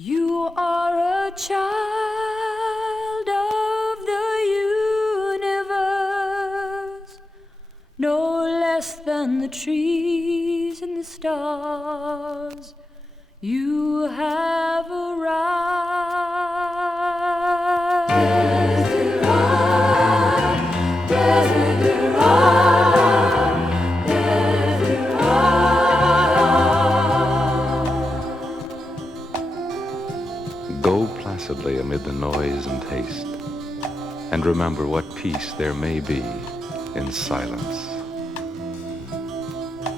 You are a child of the universe, no less than the trees and the stars. You have arrived. Desert, desert, Go placidly amid the noise and haste, and remember what peace there may be in silence.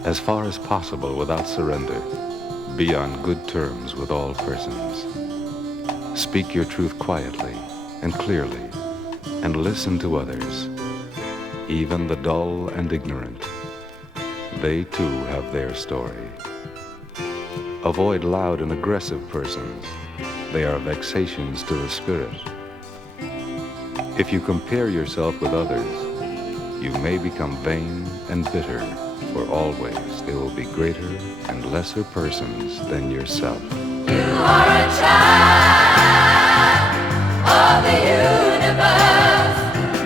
As far as possible without surrender, be on good terms with all persons. Speak your truth quietly and clearly, and listen to others, even the dull and ignorant. They too have their story. Avoid loud and aggressive persons. They are vexations to the spirit. If you compare yourself with others, you may become vain and bitter, for always there will be greater and lesser persons than yourself. You are a child of the universe,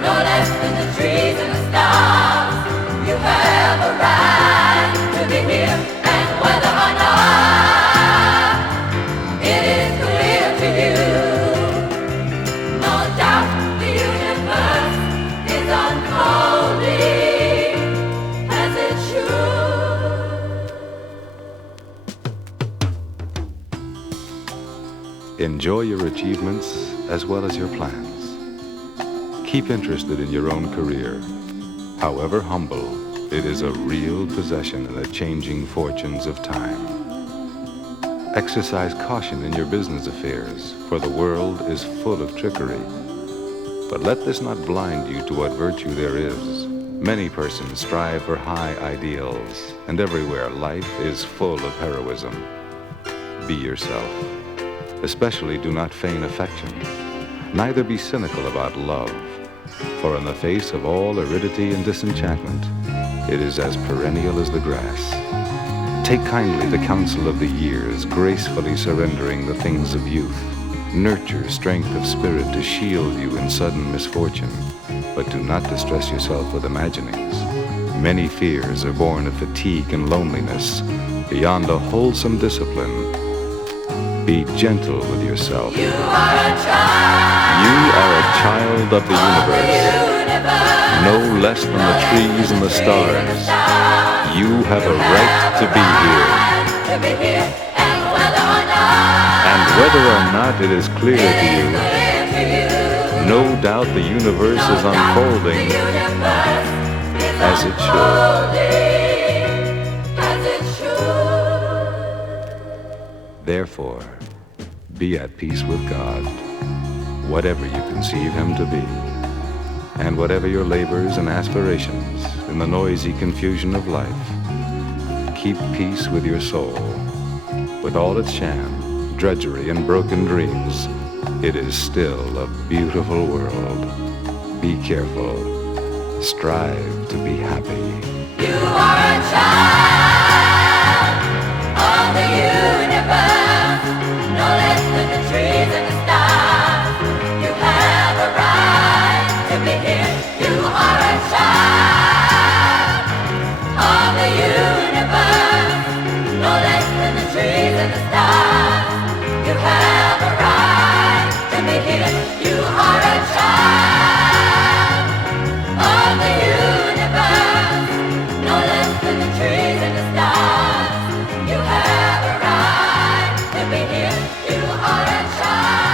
no less than the trees and the stars. You have a right to be here, and whether or not it is clear to you, no doubt the universe is unfolding as it should. Enjoy your achievements as well as your plans. Keep interested in your own career. However humble, it is a real possession in the changing fortunes of time. Exercise caution in your business affairs, for the world is full of trickery. But let this not blind you to what virtue there is. Many persons strive for high ideals, and everywhere life is full of heroism. Be yourself. Especially do not feign affection. Neither be cynical about love, for in the face of all aridity and disenchantment, it is as perennial as the grass. Take kindly the counsel of the years, gracefully surrendering the things of youth. Nurture strength of spirit to shield you in sudden misfortune, but do not distress yourself with imaginings. Many fears are born of fatigue and loneliness. Beyond a wholesome discipline, be gentle with yourself. You are a child of the universe, no less than the trees and the stars. You have a right to be here. And whether or not it is clear to you, no doubt the universe is unfolding as it should. Therefore, be at peace with God, whatever you conceive Him to be, and whatever your labors and aspirations in the noisy confusion of life. Keep peace with your soul. With all its sham, drudgery, and broken dreams, it is still a beautiful world. Be careful. Strive to be happy. You are a child of the universe, no less than the trees and the stars. You have a right to be here. You are a child of the universe, no less than the trees and the stars. You have a right to be here. You are a child of the universe, no less than the trees and the stars. You have a right to be here. You are a child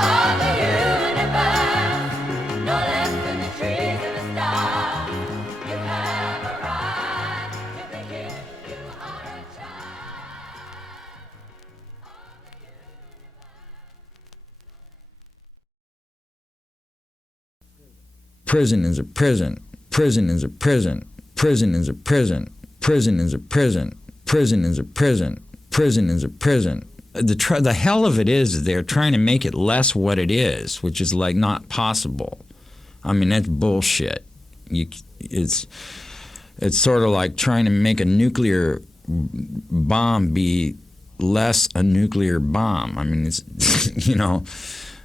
of the universe, no less than the trees and the stars. You have a right to be here. You are a child of the universe. Prison is a prison. Prison is a prison. Prison is a prison. Prison is a prison. Prison is a prison. Prison is a prison. The hell of it is they're trying to make it less what it is, which is like not possible. I mean, that's bullshit. It's sort of like trying to make a nuclear bomb be less a nuclear bomb. I mean, it's, you know,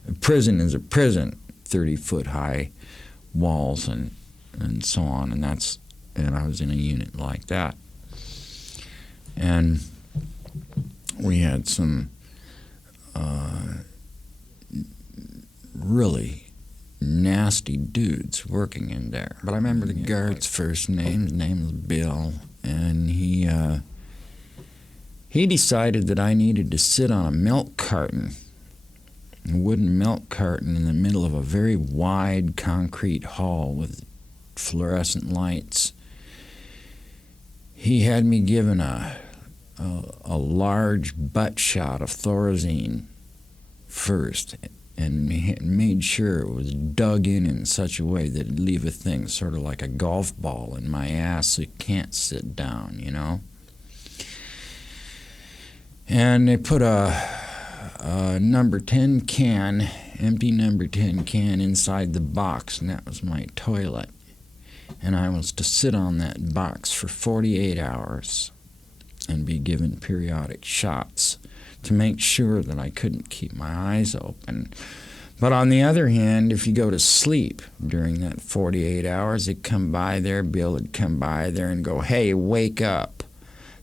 a prison is a prison, 30-foot high walls and so on, and I was in a unit like that. And we had some really nasty dudes working in there. But I remember the guard's first name. His name was Bill, and he decided that I needed to sit on a milk carton, a wooden milk carton in the middle of a very wide concrete hall with fluorescent lights. He had me given a large butt shot of Thorazine first, and made sure it was dug in such a way that it'd leave a thing sort of like a golf ball in my ass so you can't sit down, you know. And they put a number 10 can, empty number 10 can inside the box, and that was my toilet. And I was to sit on that box for 48 hours and be given periodic shots to make sure that I couldn't keep my eyes open. But on the other hand, if you go to sleep during that 48 hours, it'd come by there, Bill would come by there and go, "Hey, wake up,"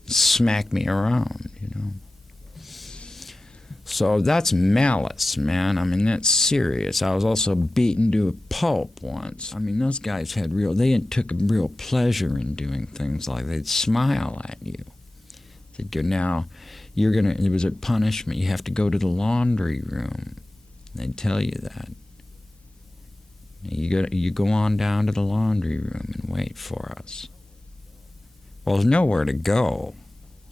smack me around, you know. So that's malice, man. I mean, that's serious. I was also beaten to a pulp once. I mean, those guys they took a real pleasure in doing things like they'd smile at you. They'd go, "Now, it was a punishment. You have to go to the laundry room." They'd tell you that. You go on down to the laundry room and wait for us. Well, there's nowhere to go.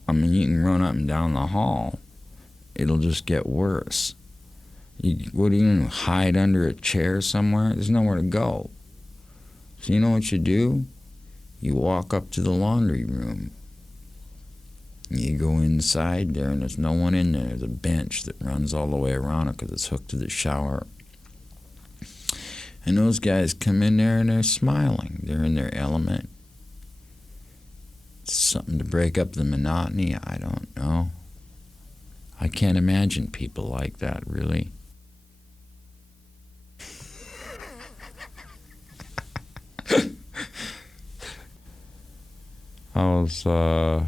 I mean, you can run up and down the hall. It'll just get worse. What do you hide under a chair somewhere? There's nowhere to go. So you know what you do? You walk up to the laundry room. You go inside there, and there's no one in there. There's a bench that runs all the way around it because it's hooked to the shower. And those guys come in there, and they're smiling. They're in their element. It's something to break up the monotony. I don't know. I can't imagine people like that, really. I was at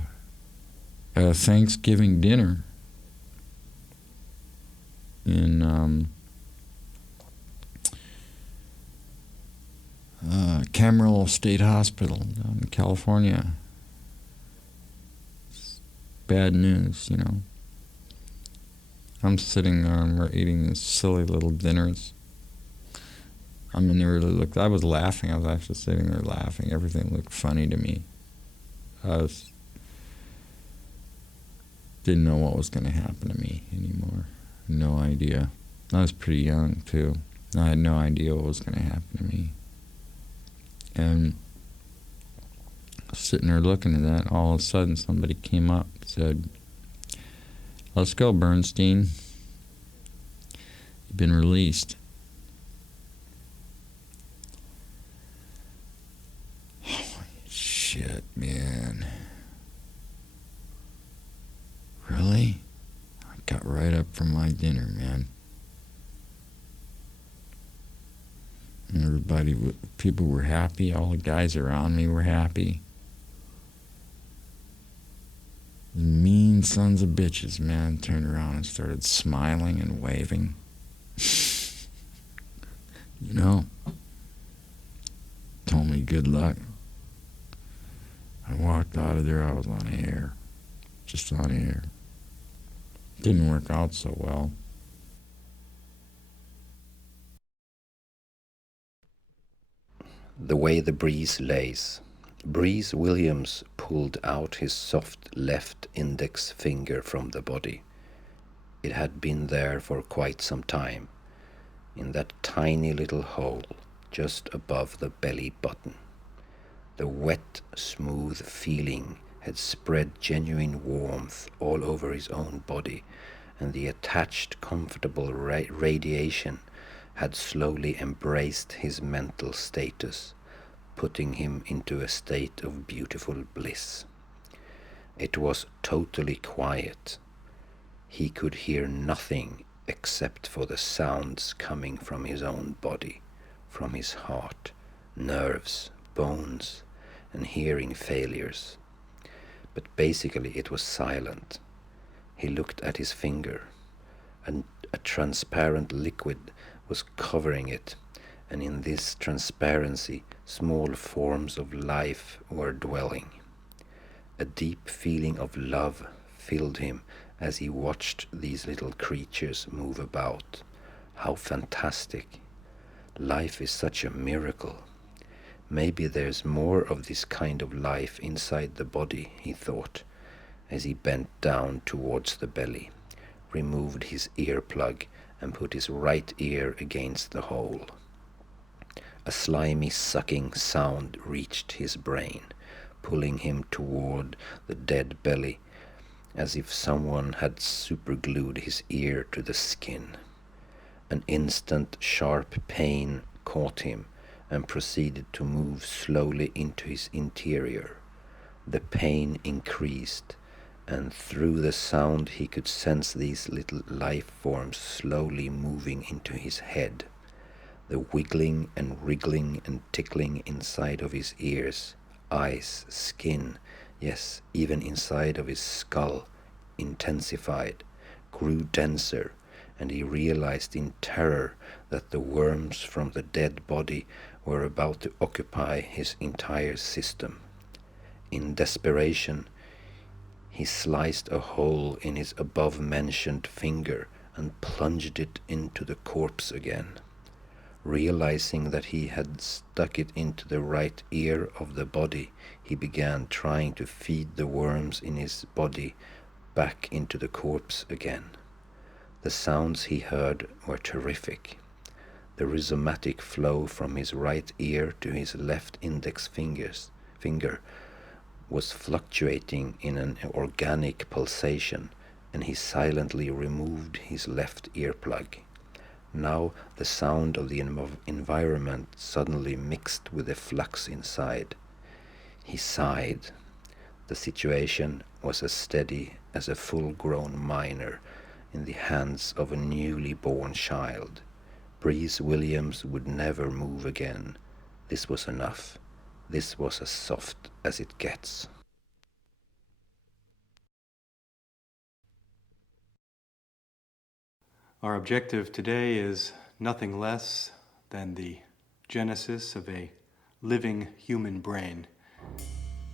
a Thanksgiving dinner in Camarillo State Hospital down in California. It's bad news, you know. I'm sitting there and we're eating these silly little dinners. I mean, I was laughing. I was actually sitting there laughing. Everything looked funny to me. Didn't know what was going to happen to me anymore. No idea. I was pretty young, too. I had no idea what was going to happen to me. And sitting there looking at that, all of a sudden somebody came up and said, "Let's go, Bernstein. You've been released." Holy shit, man. Really? I got right up from my dinner, man. And people were happy. All the guys around me were happy. Mean sons of bitches, man, turned around and started smiling and waving. You know, told me good luck. I walked out of there, I was on air. Just on air. Didn't work out so well. The Way the Breeze Lays. Breeze Williams pulled out his soft left index finger from the body. It had been there for quite some time, in that tiny little hole just above the belly button. The wet, smooth feeling had spread genuine warmth all over his own body, and the attached, comfortable radiation had slowly embraced his mental status, putting him into a state of beautiful bliss. It was totally quiet. He could hear nothing except for the sounds coming from his own body, from his heart, nerves, bones, and hearing failures. But basically it was silent. He looked at his finger, and a transparent liquid was covering it, and in this transparency small forms of life were dwelling. A deep feeling of love filled him as he watched these little creatures move about. How fantastic! Life is such a miracle. Maybe there's more of this kind of life inside the body, he thought, as he bent down towards the belly, removed his earplug, and put his right ear against the hole. A slimy sucking sound reached his brain, pulling him toward the dead belly, as if someone had superglued his ear to the skin. An instant sharp pain caught him and proceeded to move slowly into his interior. The pain increased, and through the sound he could sense these little life forms slowly moving into his head. The wiggling and wriggling and tickling inside of his ears, eyes, skin, yes, even inside of his skull, intensified, grew denser, and he realized in terror that the worms from the dead body were about to occupy his entire system. In desperation, he sliced a hole in his above-mentioned finger and plunged it into the corpse again. Realizing that he had stuck it into the right ear of the body, he began trying to feed the worms in his body back into the corpse again. The sounds he heard were terrific. The rhizomatic flow from his right ear to his left index finger was fluctuating in an organic pulsation, and he silently removed his left earplug. Now the sound of the environment suddenly mixed with the flux inside. He sighed. The situation was as steady as a full-grown miner in the hands of a newly born child. Breeze Williams would never move again. This was enough. This was as soft as it gets. Our objective today is nothing less than the genesis of a living human brain,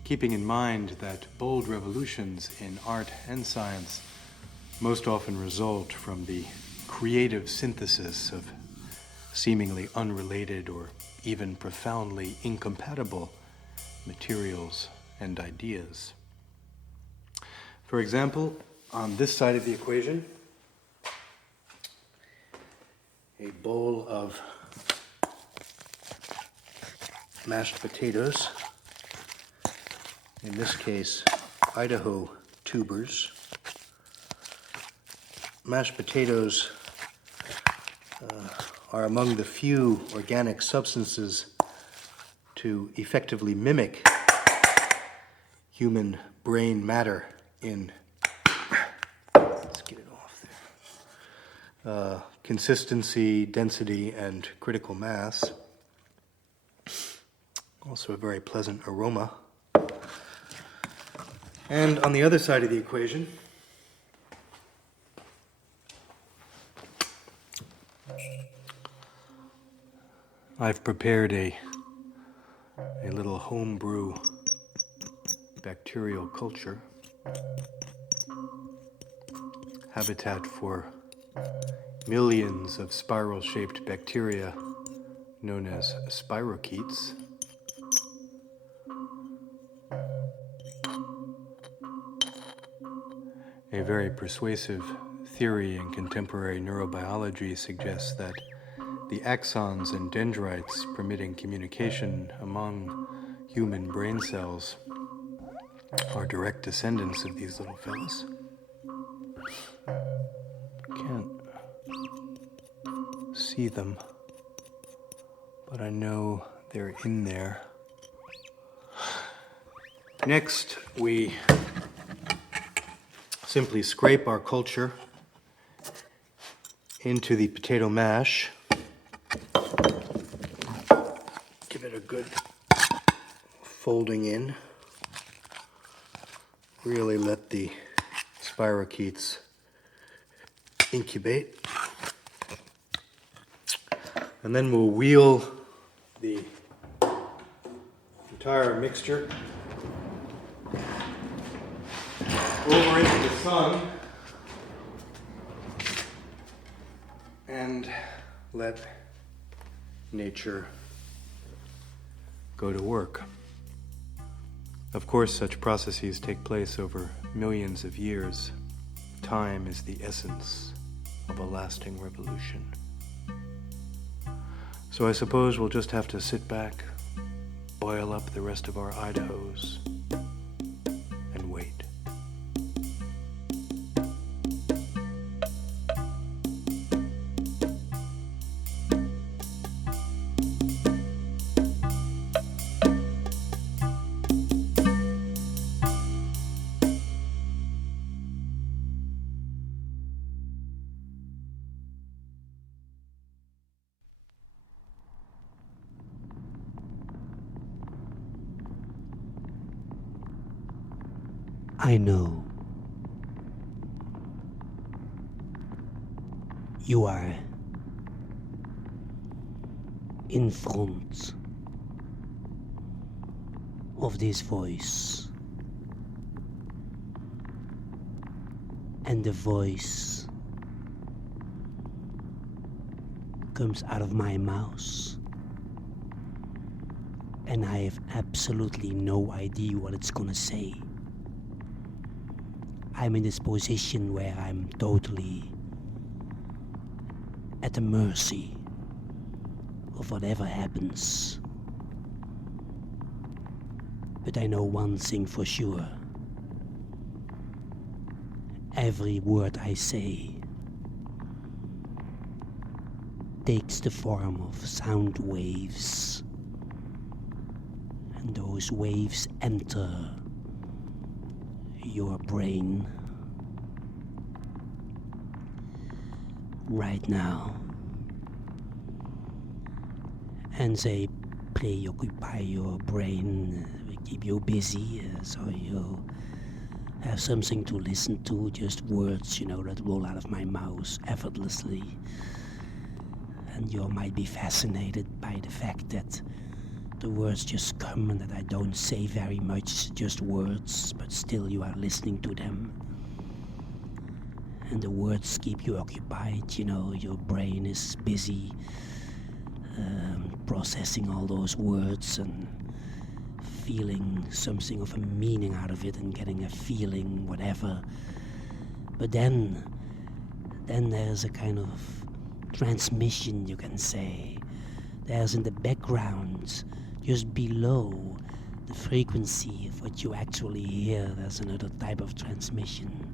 keeping in mind that bold revolutions in art and science most often result from the creative synthesis of seemingly unrelated or even profoundly incompatible materials and ideas. For example, on this side of the equation, a bowl of mashed potatoes, in this case, Idaho tubers. Mashed potatoes are among the few organic substances to effectively mimic human brain matter in, let's get it off there, consistency, density, and critical mass. Also a very pleasant aroma. And on the other side of the equation, I've prepared a little homebrew bacterial culture, habitat for millions of spiral-shaped bacteria known as spirochetes. A very persuasive theory in contemporary neurobiology suggests that the axons and dendrites permitting communication among human brain cells are direct descendants of these little fellas. Can't see them, but I know they're in there. Next, we simply scrape our culture into the potato mash. Give it a good folding in. Really let the spirochetes incubate. And then we'll wheel the entire mixture over into the sun and let nature go to work. Of course, such processes take place over millions of years. Time is the essence of a lasting revolution. So I suppose we'll just have to sit back, boil up the rest of our Idahos, and wait. I know you are in front of this voice, and the voice comes out of my mouth, and I have absolutely no idea what it's gonna say. I'm in this position where I'm totally at the mercy of whatever happens. But I know one thing for sure. Every word I say takes the form of sound waves, and those waves enter your brain right now, and they preoccupy your brain, keep you busy, so you have something to listen to, just words, that roll out of my mouth effortlessly. And you might be fascinated by the fact that the words just come and that I don't say very much, just words, but still you are listening to them. And the words keep you occupied, your brain is busy processing all those words and feeling something of a meaning out of it and getting a feeling, whatever. But then there's a kind of transmission, you can say. There's in the background, just below the frequency of what you actually hear, there's another type of transmission.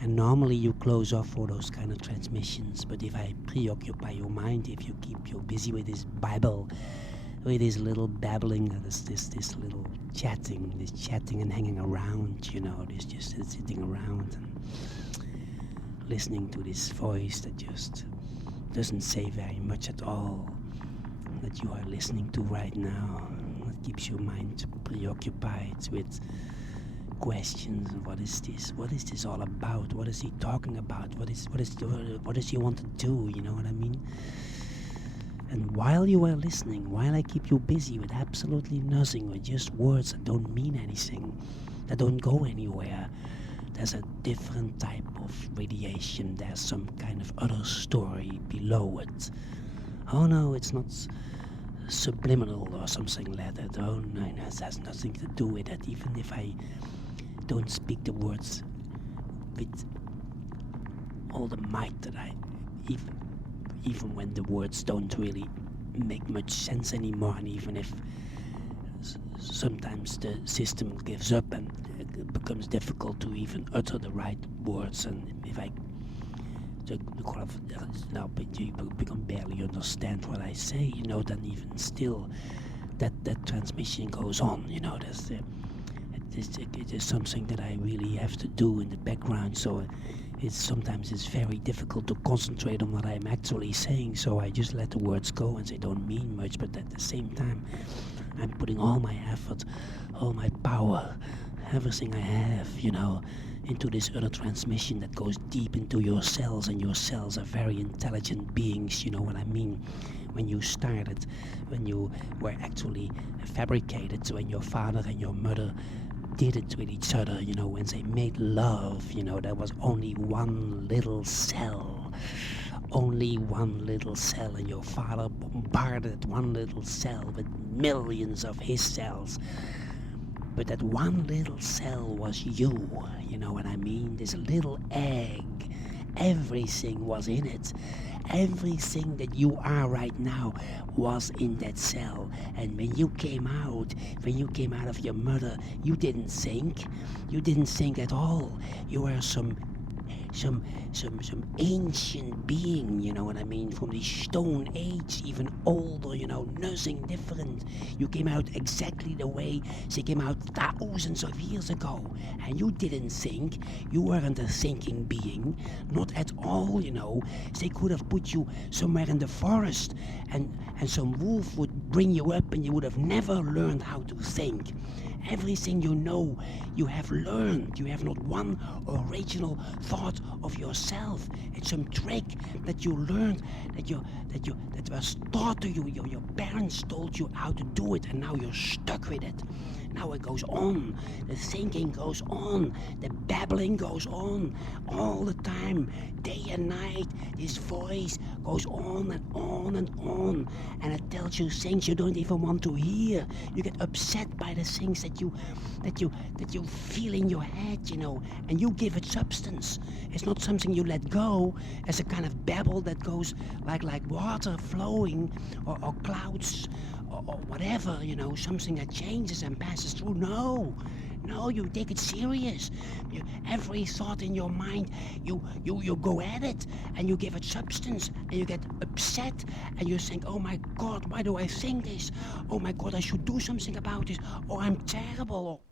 And normally you close off all those kind of transmissions, but if I preoccupy your mind, if you keep you busy with this Bible, with this little babbling, this little chatting and hanging around, this just sitting around and listening to this voice that just doesn't say very much at all, that you are listening to right now, that keeps your mind preoccupied with questions. What is this all about? What is he talking about? What does he want to do? You know what I mean? And while you are listening, while I keep you busy with absolutely nothing, with just words that don't mean anything, that don't go anywhere, there's a different type of radiation. There's some kind of other story below it. Oh no, it's not subliminal or something like that. Oh no, it has nothing to do with that. Even if I don't speak the words with all the might that I, even when the words don't really make much sense anymore, and even if sometimes the system gives up and it becomes difficult to even utter the right words, and if I now, but you can barely understand what I say, then even still that transmission goes on, there's something that I really have to do in the background, so sometimes it's very difficult to concentrate on what I'm actually saying, so I just let the words go and they don't mean much, but at the same time I'm putting all my effort, all my power, everything I have, into this other transmission that goes deep into your cells, and your cells are very intelligent beings, you know what I mean? When you started, when you were actually fabricated, when your father and your mother did it with each other, when they made love, there was only one little cell. Only one little cell, and your father bombarded one little cell with millions of his cells. But that one little cell was you, you know what I mean? This little egg. Everything was in it. Everything that you are right now was in that cell. And when you came out of your mother, you didn't think. You didn't think at all. You were some ancient being, you know what I mean, from the Stone Age, even older, nothing different. You came out exactly the way they came out thousands of years ago, and you didn't think. You weren't a thinking being, not at all, They could have put you somewhere in the forest, and some wolf would bring you up, and you would have never learned how to think. Everything you have learned. You have not one original thought of yourself. It's some trick that you learned, that was taught to you. Your parents told you how to do it, and now you're stuck with it. Now it goes on. The thinking goes on. The babbling goes on all the time, day and night. This voice goes on and on and on, and it tells you things you don't even want to hear. You get upset by the things that you feel in your head, and you give it substance. It's not something you let go as a kind of babble that goes like water flowing or clouds or whatever, something that changes and passes through. No, you take it serious. Every thought in your mind, you go at it, and you give it substance, and you get upset, and you think, oh my God, why do I think this? Oh my God, I should do something about this, or I'm terrible.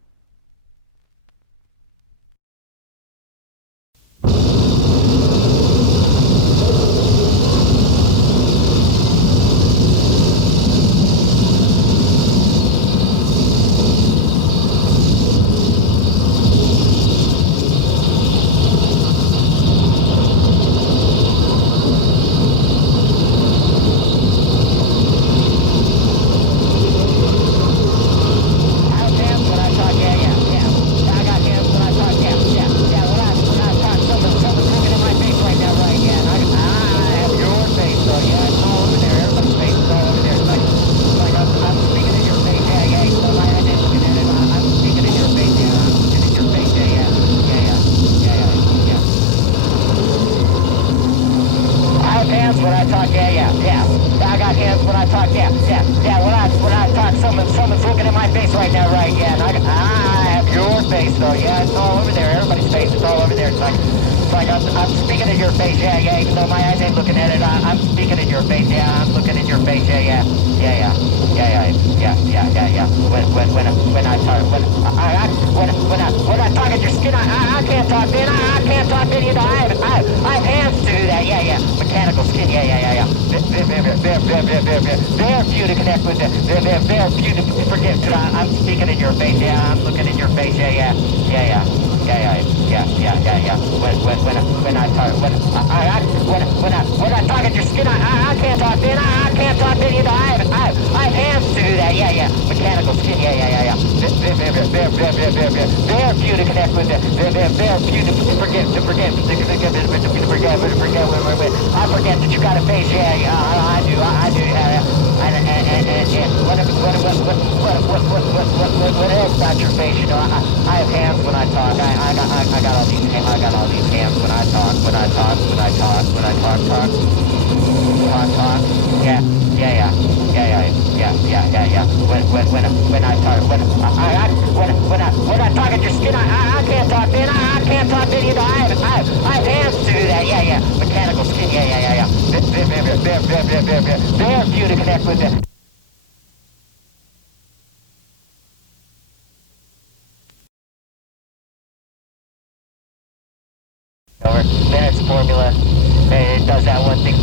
Over.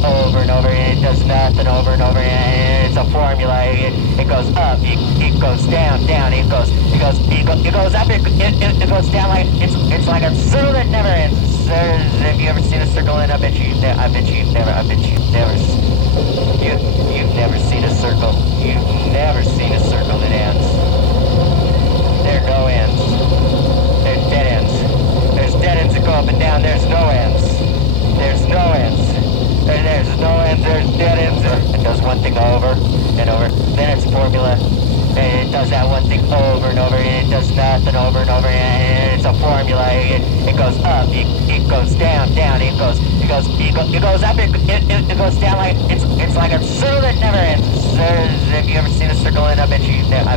over and over, and it does nothing over and over, and it's a formula. It goes up, it goes down, it goes up, it goes down like it's like a circle that never ends. Have you ever seen a circle? And I bet you've never seen a circle. You've never seen a circle that ends. There are no ends. There's dead ends. There's dead ends that go up and down. There's no ends. There's no ends. There's no ends. There's dead ends. It does one thing over and over. Then it's formula. And it does that one thing over and over. And it does nothing over and over. And it's a formula. It goes up. It goes down. It goes up. It goes down like it's like a circle that never ends. Have you ever seen a circle? And I bet you've never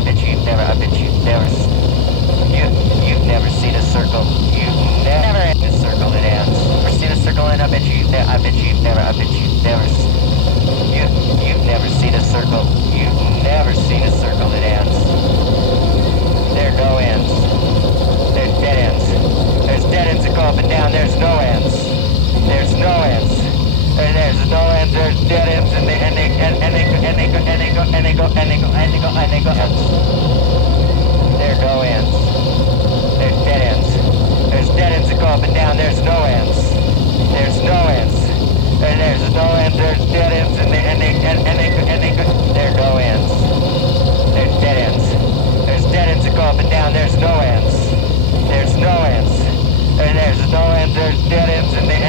seen a circle. You've never had a circle that ends. Ever seen a circle? And I bet you've never seen a circle. You've never seen a circle that ends. There are no ends. There's dead ends. There's dead ends that go up and down. There's no ends. There's no ends. There's no ends. There's dead ends, and they go ends. There are no ends. There's dead ends. There's dead ends that go up and down. There's no ends. There's no ends. There's no ends. There's dead ends, and there are no ends. There's dead ends. There's dead ends that go up and down. There's no ends. There's no ends. There's no ends. There's dead ends, and they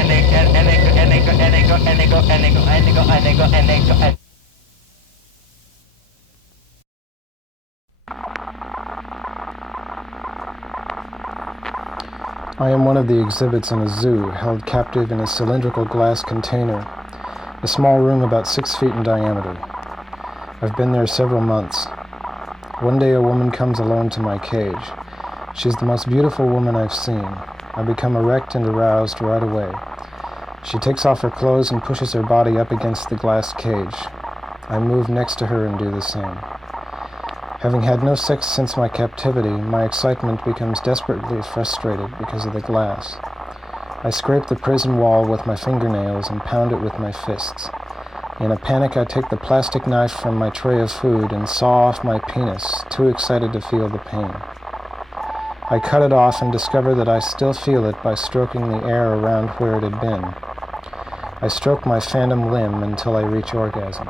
go. I am one of the exhibits in a zoo, held captive in a cylindrical glass container, a small room about 6 feet in diameter. I've been there several months. One day a woman comes alone to my cage. She's the most beautiful woman I've seen. I become erect and aroused right away. She takes off her clothes and pushes her body up against the glass cage. I move next to her and do the same. Having had no sex since my captivity, my excitement becomes desperately frustrated because of the glass. I scrape the prison wall with my fingernails and pound it with my fists. In a panic, I take the plastic knife from my tray of food and saw off my penis, too excited to feel the pain. I cut it off and discover that I still feel it by stroking the air around where it had been. I stroke my phantom limb until I reach orgasm.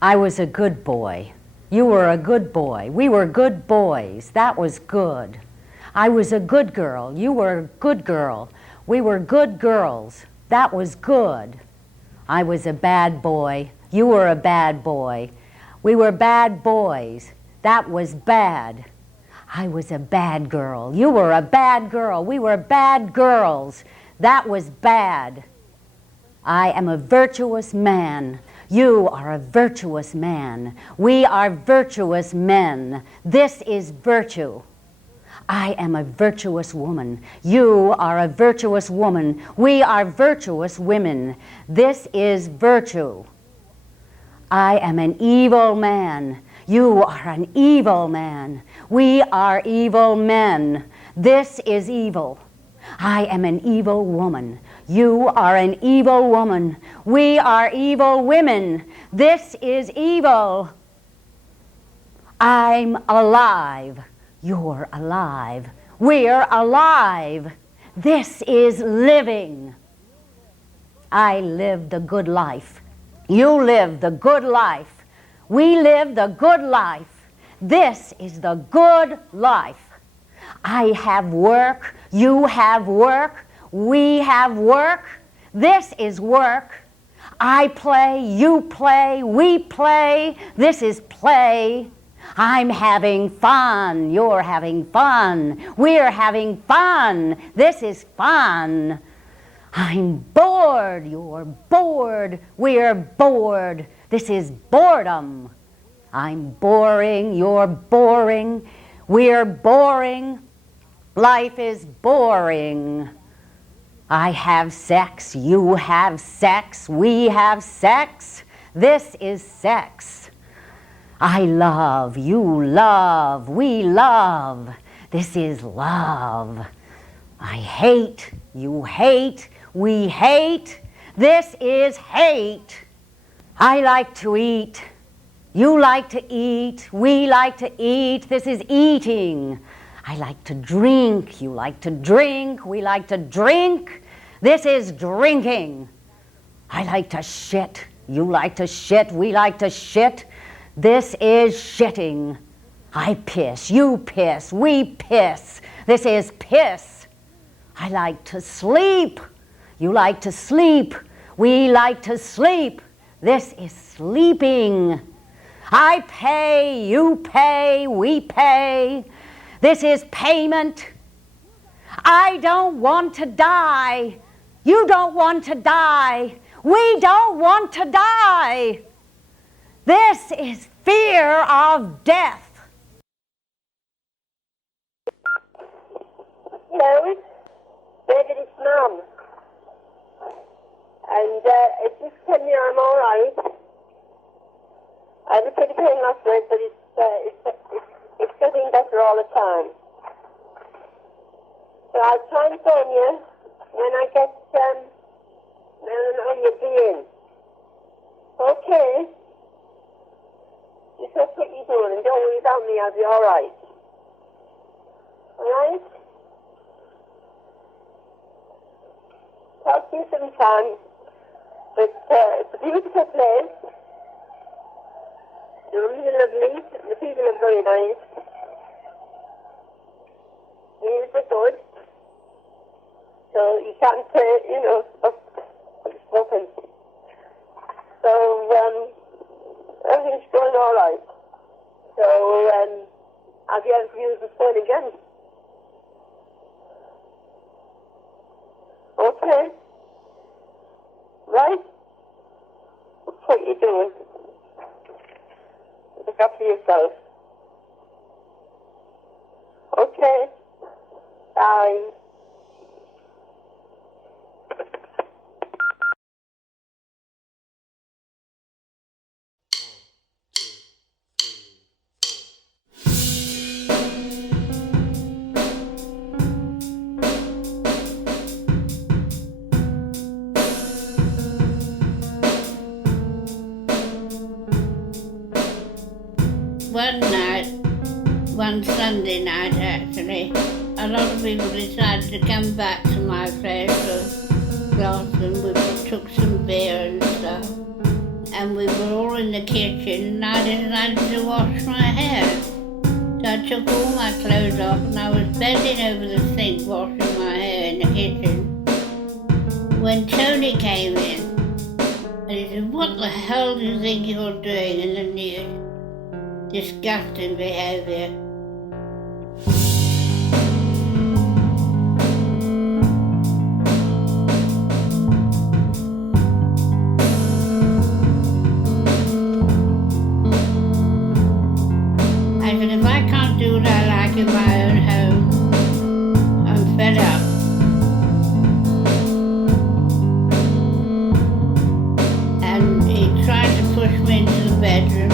I was a good boy. You were a good boy. We were good boys. That was good. I was a good girl. You were a good girl. We were good girls. That was good. I was a bad boy. You were a bad boy. We were bad boys. That was bad. I was a bad girl. You were a bad girl. We were bad girls. That was bad. I am a virtuous man. You are a virtuous man. We are virtuous men. This is virtue. I am a virtuous woman. You are a virtuous woman. We are virtuous women. This is virtue. I am an evil man. You are an evil man. We are evil men. This is evil. I am an evil woman. You are an evil woman. We are evil women. This is evil. I'm alive. You're alive. We're alive. This is living. I live the good life. You live the good life. We live the good life. This is the good life. I have work. You have work. We have work. This is work. I play. You play. We play. This is play. I'm having fun. You're having fun. We're having fun. This is fun. I'm bored. You're bored. We're bored. This is boredom. I'm boring. You're boring. We're boring. Life is boring. I have sex. You have sex. We have sex. This is sex. I love, you love, we love. This is love. I hate, you hate, we hate. This is hate. I like to eat. You like to eat. We like to eat. This is eating. I like to drink. You like to drink. We like to drink. This is drinking. I like to shit. You like to shit. We like to shit. This is shitting. I piss. You piss. We piss. This is piss. I like to sleep. You like to sleep. We like to sleep. This is sleeping. I pay. You pay. We pay. This is payment. I don't want to die. You don't want to die. We don't want to die. This is fear of death. Hello, David, it's Mum. And just tell me I'm all right. I had a pretty pain last night, but it's getting better all the time. So I'll try and phone you when I get when you'll be in. Okay. Just that's what you're doing, and don't worry about me. I'll be all right. All right? Talk to you sometime. But it's a beautiful place. The rooms are lovely. The people are very nice. Meals are good. So you can't, spoken. So, everything's going all right. So, I'll be able to use the phone again. Okay. Right? That's what you're doing. Look after yourself. Okay. Bye. One Sunday night actually, a lot of people decided to come back to my place for glass, and we took some beer and stuff. And we were all in the kitchen, and I decided to wash my hair. So I took all my clothes off, and I was bending over the sink washing my hair in the kitchen, when Tony came in, and he said, "What the hell do you think you're doing in the nude? Disgusting behaviour." I said, if I can't do what I like in my own home, I'm fed up. And he tried to push me into the bedroom.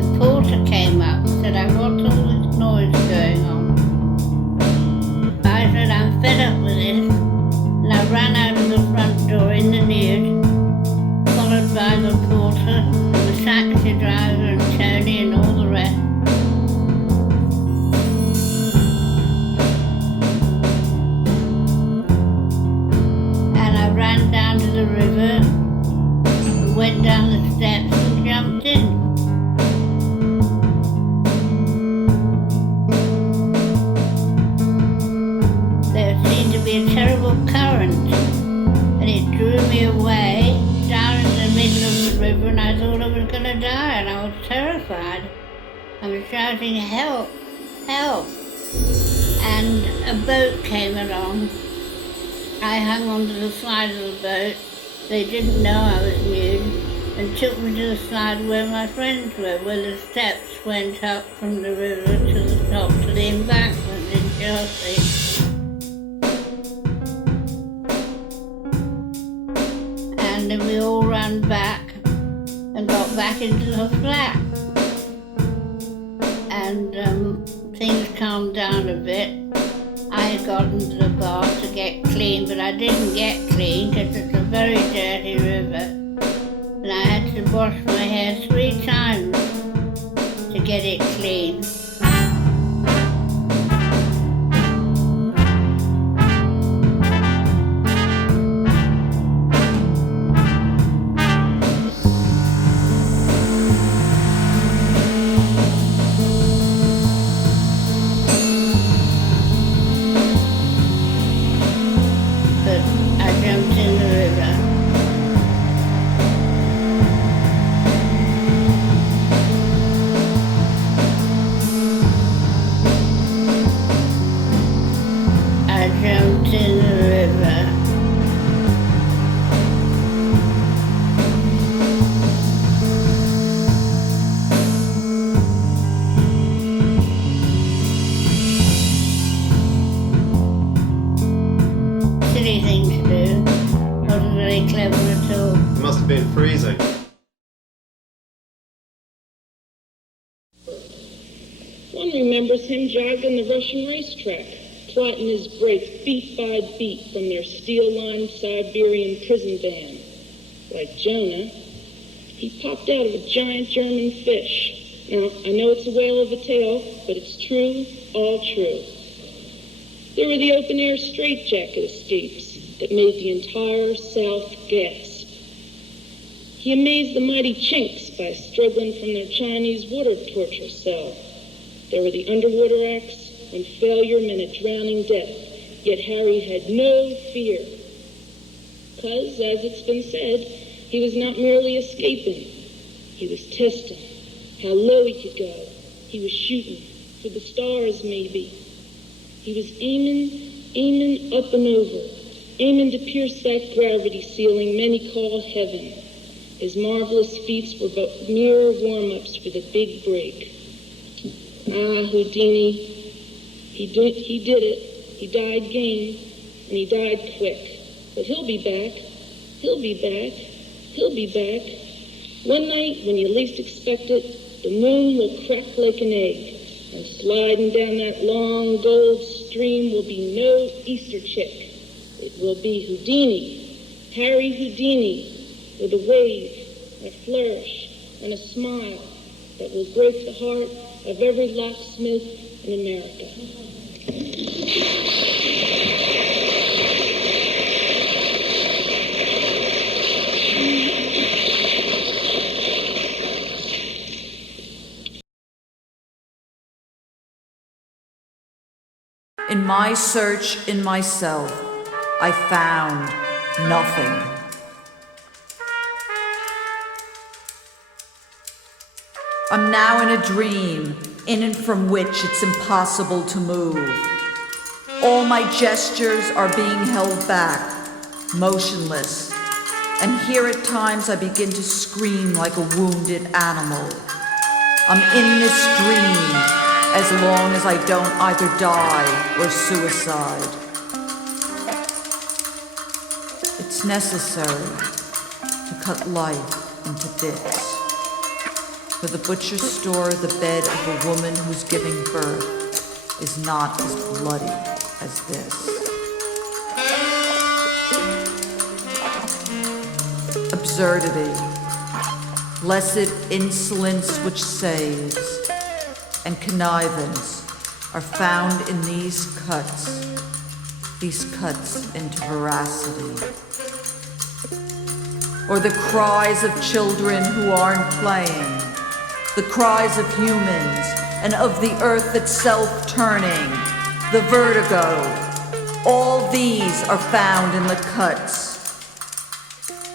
The porter came up and said, what's all this noise going on? I said, I'm fed up with this. And I ran out of the front door in the nude, followed by the porter and the taxi driver and Tony and all the rest. And I ran down to the river and went down the steps and jumped in. There seemed to be a terrible current, and it drew me away down in the middle of the river, and I thought I was going to die, and I was terrified. I was shouting, help, help. And a boat came along. I hung onto the side of the boat. They didn't know I was nude, and took me to the side where my friends were, where the steps went up from the river to the top to the embankment in Chelsea. And then we all ran back and got back into the flat. And things calmed down a bit. I got into the bath to get clean, but I didn't get clean because it's a very dirty river. And I had to wash my hair 3 times to get it clean. Freezing. One remembers him jogging the Russian racetrack, plotting his break beat by beat from their steel-lined Siberian prison van. Like Jonah, he popped out of a giant German fish. Now, I know it's a whale of a tale, but it's true, all true. There were the open-air straitjacket escapes that made the entire South gasp. He amazed the mighty Chinks by struggling from their Chinese water torture cell. There were the underwater acts when failure meant a drowning death, yet Harry had no fear. Because, as it's been said, he was not merely escaping. He was testing how low he could go. He was shooting for the stars, maybe. He was aiming up and over, aiming to pierce that gravity ceiling many call heaven. His marvelous feats were but mere warm-ups for the big break. Ah, Houdini, he did it. He died game, and he died quick. But he'll be back. He'll be back. He'll be back. One night, when you least expect it, the moon will crack like an egg, and sliding down that long gold stream will be no Easter chick. It will be Houdini, Harry Houdini, with a wave, a flourish, and a smile that will break the heart of every locksmith in America. In my search in myself, I found nothing. I'm now in a dream, in and from which it's impossible to move. All my gestures are being held back, motionless. And here at times I begin to scream like a wounded animal. I'm in this dream as long as I don't either die or suicide. It's necessary to cut life into bits. For the butcher's store, the bed of a woman who's giving birth is not as bloody as this. Absurdity, blessed insolence which saves, and connivance are found in these cuts into veracity. Or the cries of children who aren't playing, the cries of humans and of the earth itself turning, the vertigo, all these are found in the cuts.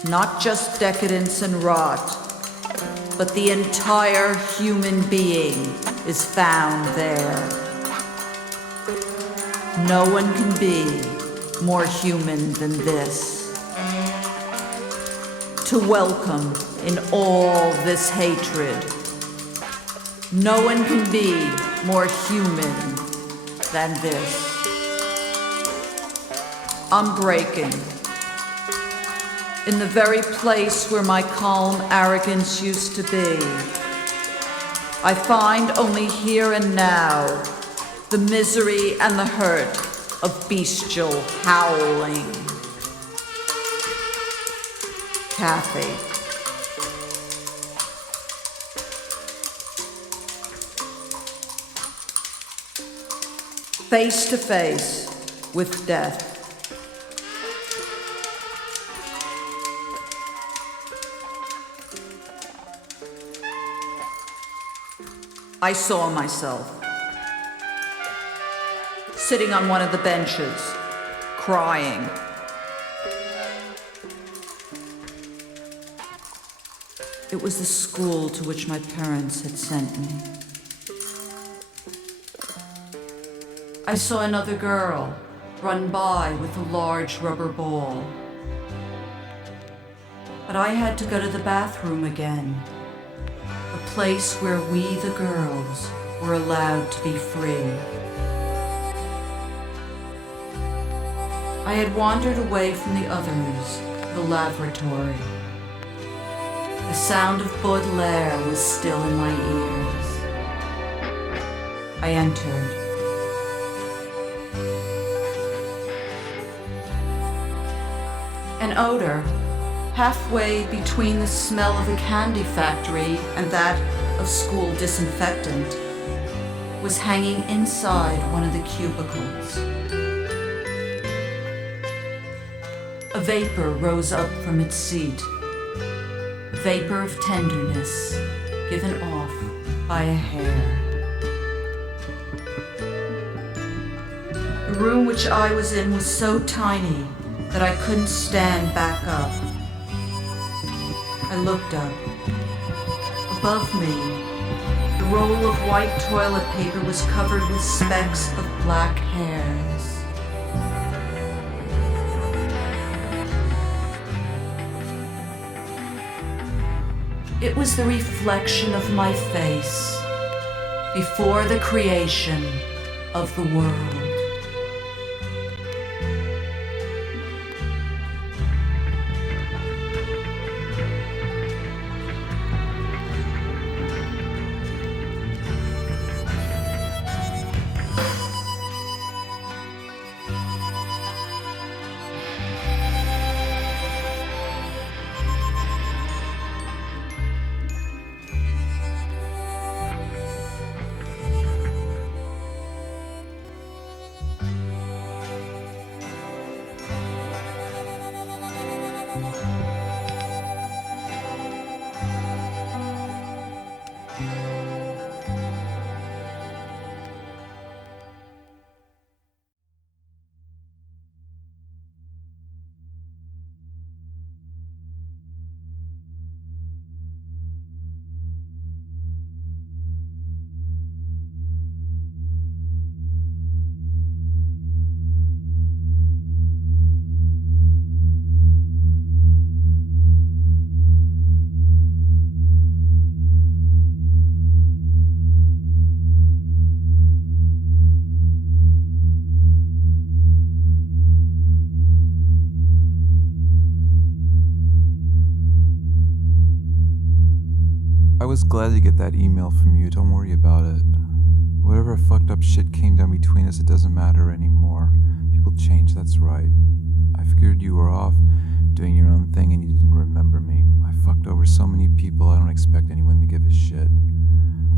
Not just decadence and rot, but the entire human being is found there. No one can be more human than this. To welcome in all this hatred. No one can be more human than this. I'm breaking. In the very place where my calm arrogance used to be. I find only here and now the misery and the hurt of bestial howling. Kathy. Face to face with death. I saw myself sitting on one of the benches, crying. It was the school to which my parents had sent me. I saw another girl run by with a large rubber ball. But I had to go to the bathroom again. A place where we, the girls, were allowed to be free. I had wandered away from the others, the lavatory. The sound of Baudelaire was still in my ears. I entered. An odor, halfway between the smell of a candy factory and that of school disinfectant, was hanging inside one of the cubicles. A vapor rose up from its seat, vapor of tenderness given off by a hair. The room which I was in was so tiny that I couldn't stand back up. I looked up. Above me, the roll of white toilet paper was covered with specks of black hairs. It was the reflection of my face before the creation of the world. I was glad to get that email from you. Don't worry about it. Whatever fucked up shit came down between us, it doesn't matter anymore. People change, that's right. I figured you were off doing your own thing and you didn't remember me. I fucked over so many people, I don't expect anyone to give a shit.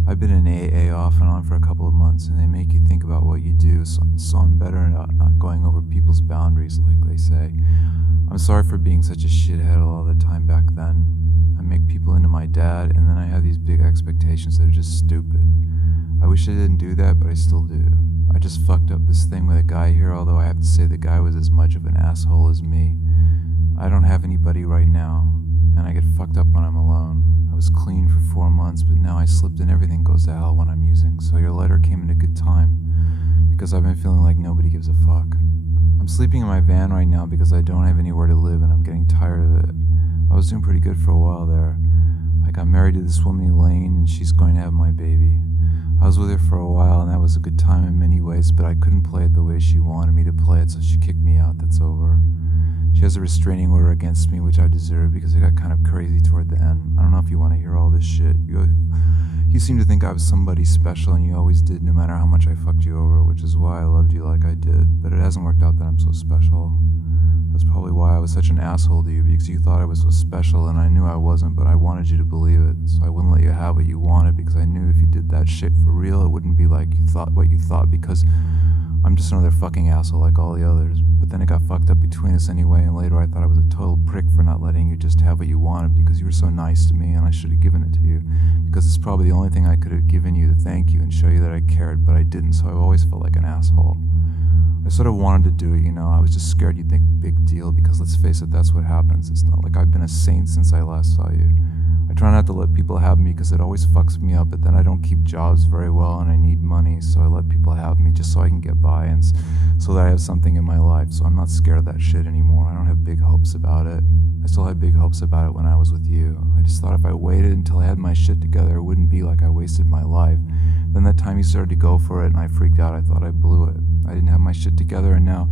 I've been in AA off and on for a couple of months, and they make you think about what you do, so I'm better at not going over people's boundaries, like they say. I'm sorry for being such a shithead all the time back then. I make people into my dad, and then I have these big expectations that are just stupid. I wish I didn't do that, but I still do. I just fucked up this thing with a guy here, although I have to say the guy was as much of an asshole as me. I don't have anybody right now, and I get fucked up when I'm alone. I was clean for 4 months, but now I slipped and everything goes to hell when I'm using, so your letter came in a good time, because I've been feeling like nobody gives a fuck. I'm sleeping in my van right now because I don't have anywhere to live and I'm getting tired of it. I was doing pretty good for a while there. I got married to this woman Elaine, and she's going to have my baby. I was with her for a while, and that was a good time in many ways, but I couldn't play it the way she wanted me to play it, so she kicked me out. That's over. She has a restraining order against me, which I deserve because I got kind of crazy toward the end. I don't know if you want to hear all this shit. You seem to think I was somebody special, and you always did, no matter how much I fucked you over, which is why I loved you like I did. But it hasn't worked out that I'm so special. That's probably why I was such an asshole to you, because you thought I was so special, and I knew I wasn't, but I wanted you to believe it. So I wouldn't let you have what you wanted, because I knew if you did that shit for real, it wouldn't be like you thought what you thought, because I'm just another fucking asshole like all the others. But then it got fucked up between us anyway, and later I thought I was a total prick for not letting you just have what you wanted, because you were so nice to me, and I should have given it to you, because it's probably the only thing I could have given you to thank you and show you that I cared, but I didn't, so I've always felt like an asshole. I sort of wanted to do it, I was just scared you'd think big deal, because let's face it, that's what happens. It's not like I've been a saint since I last saw you. I try not to let people have me because it always fucks me up, but then I don't keep jobs very well and I need money, so I let people have me just so I can get by and so that I have something in my life, so I'm not scared of that shit anymore. I don't have big hopes about it. I still had big hopes about it when I was with you. I just thought if I waited until I had my shit together, it wouldn't be like I wasted my life. Then that time you started to go for it and I freaked out. I thought I blew it. I didn't have my shit together, and now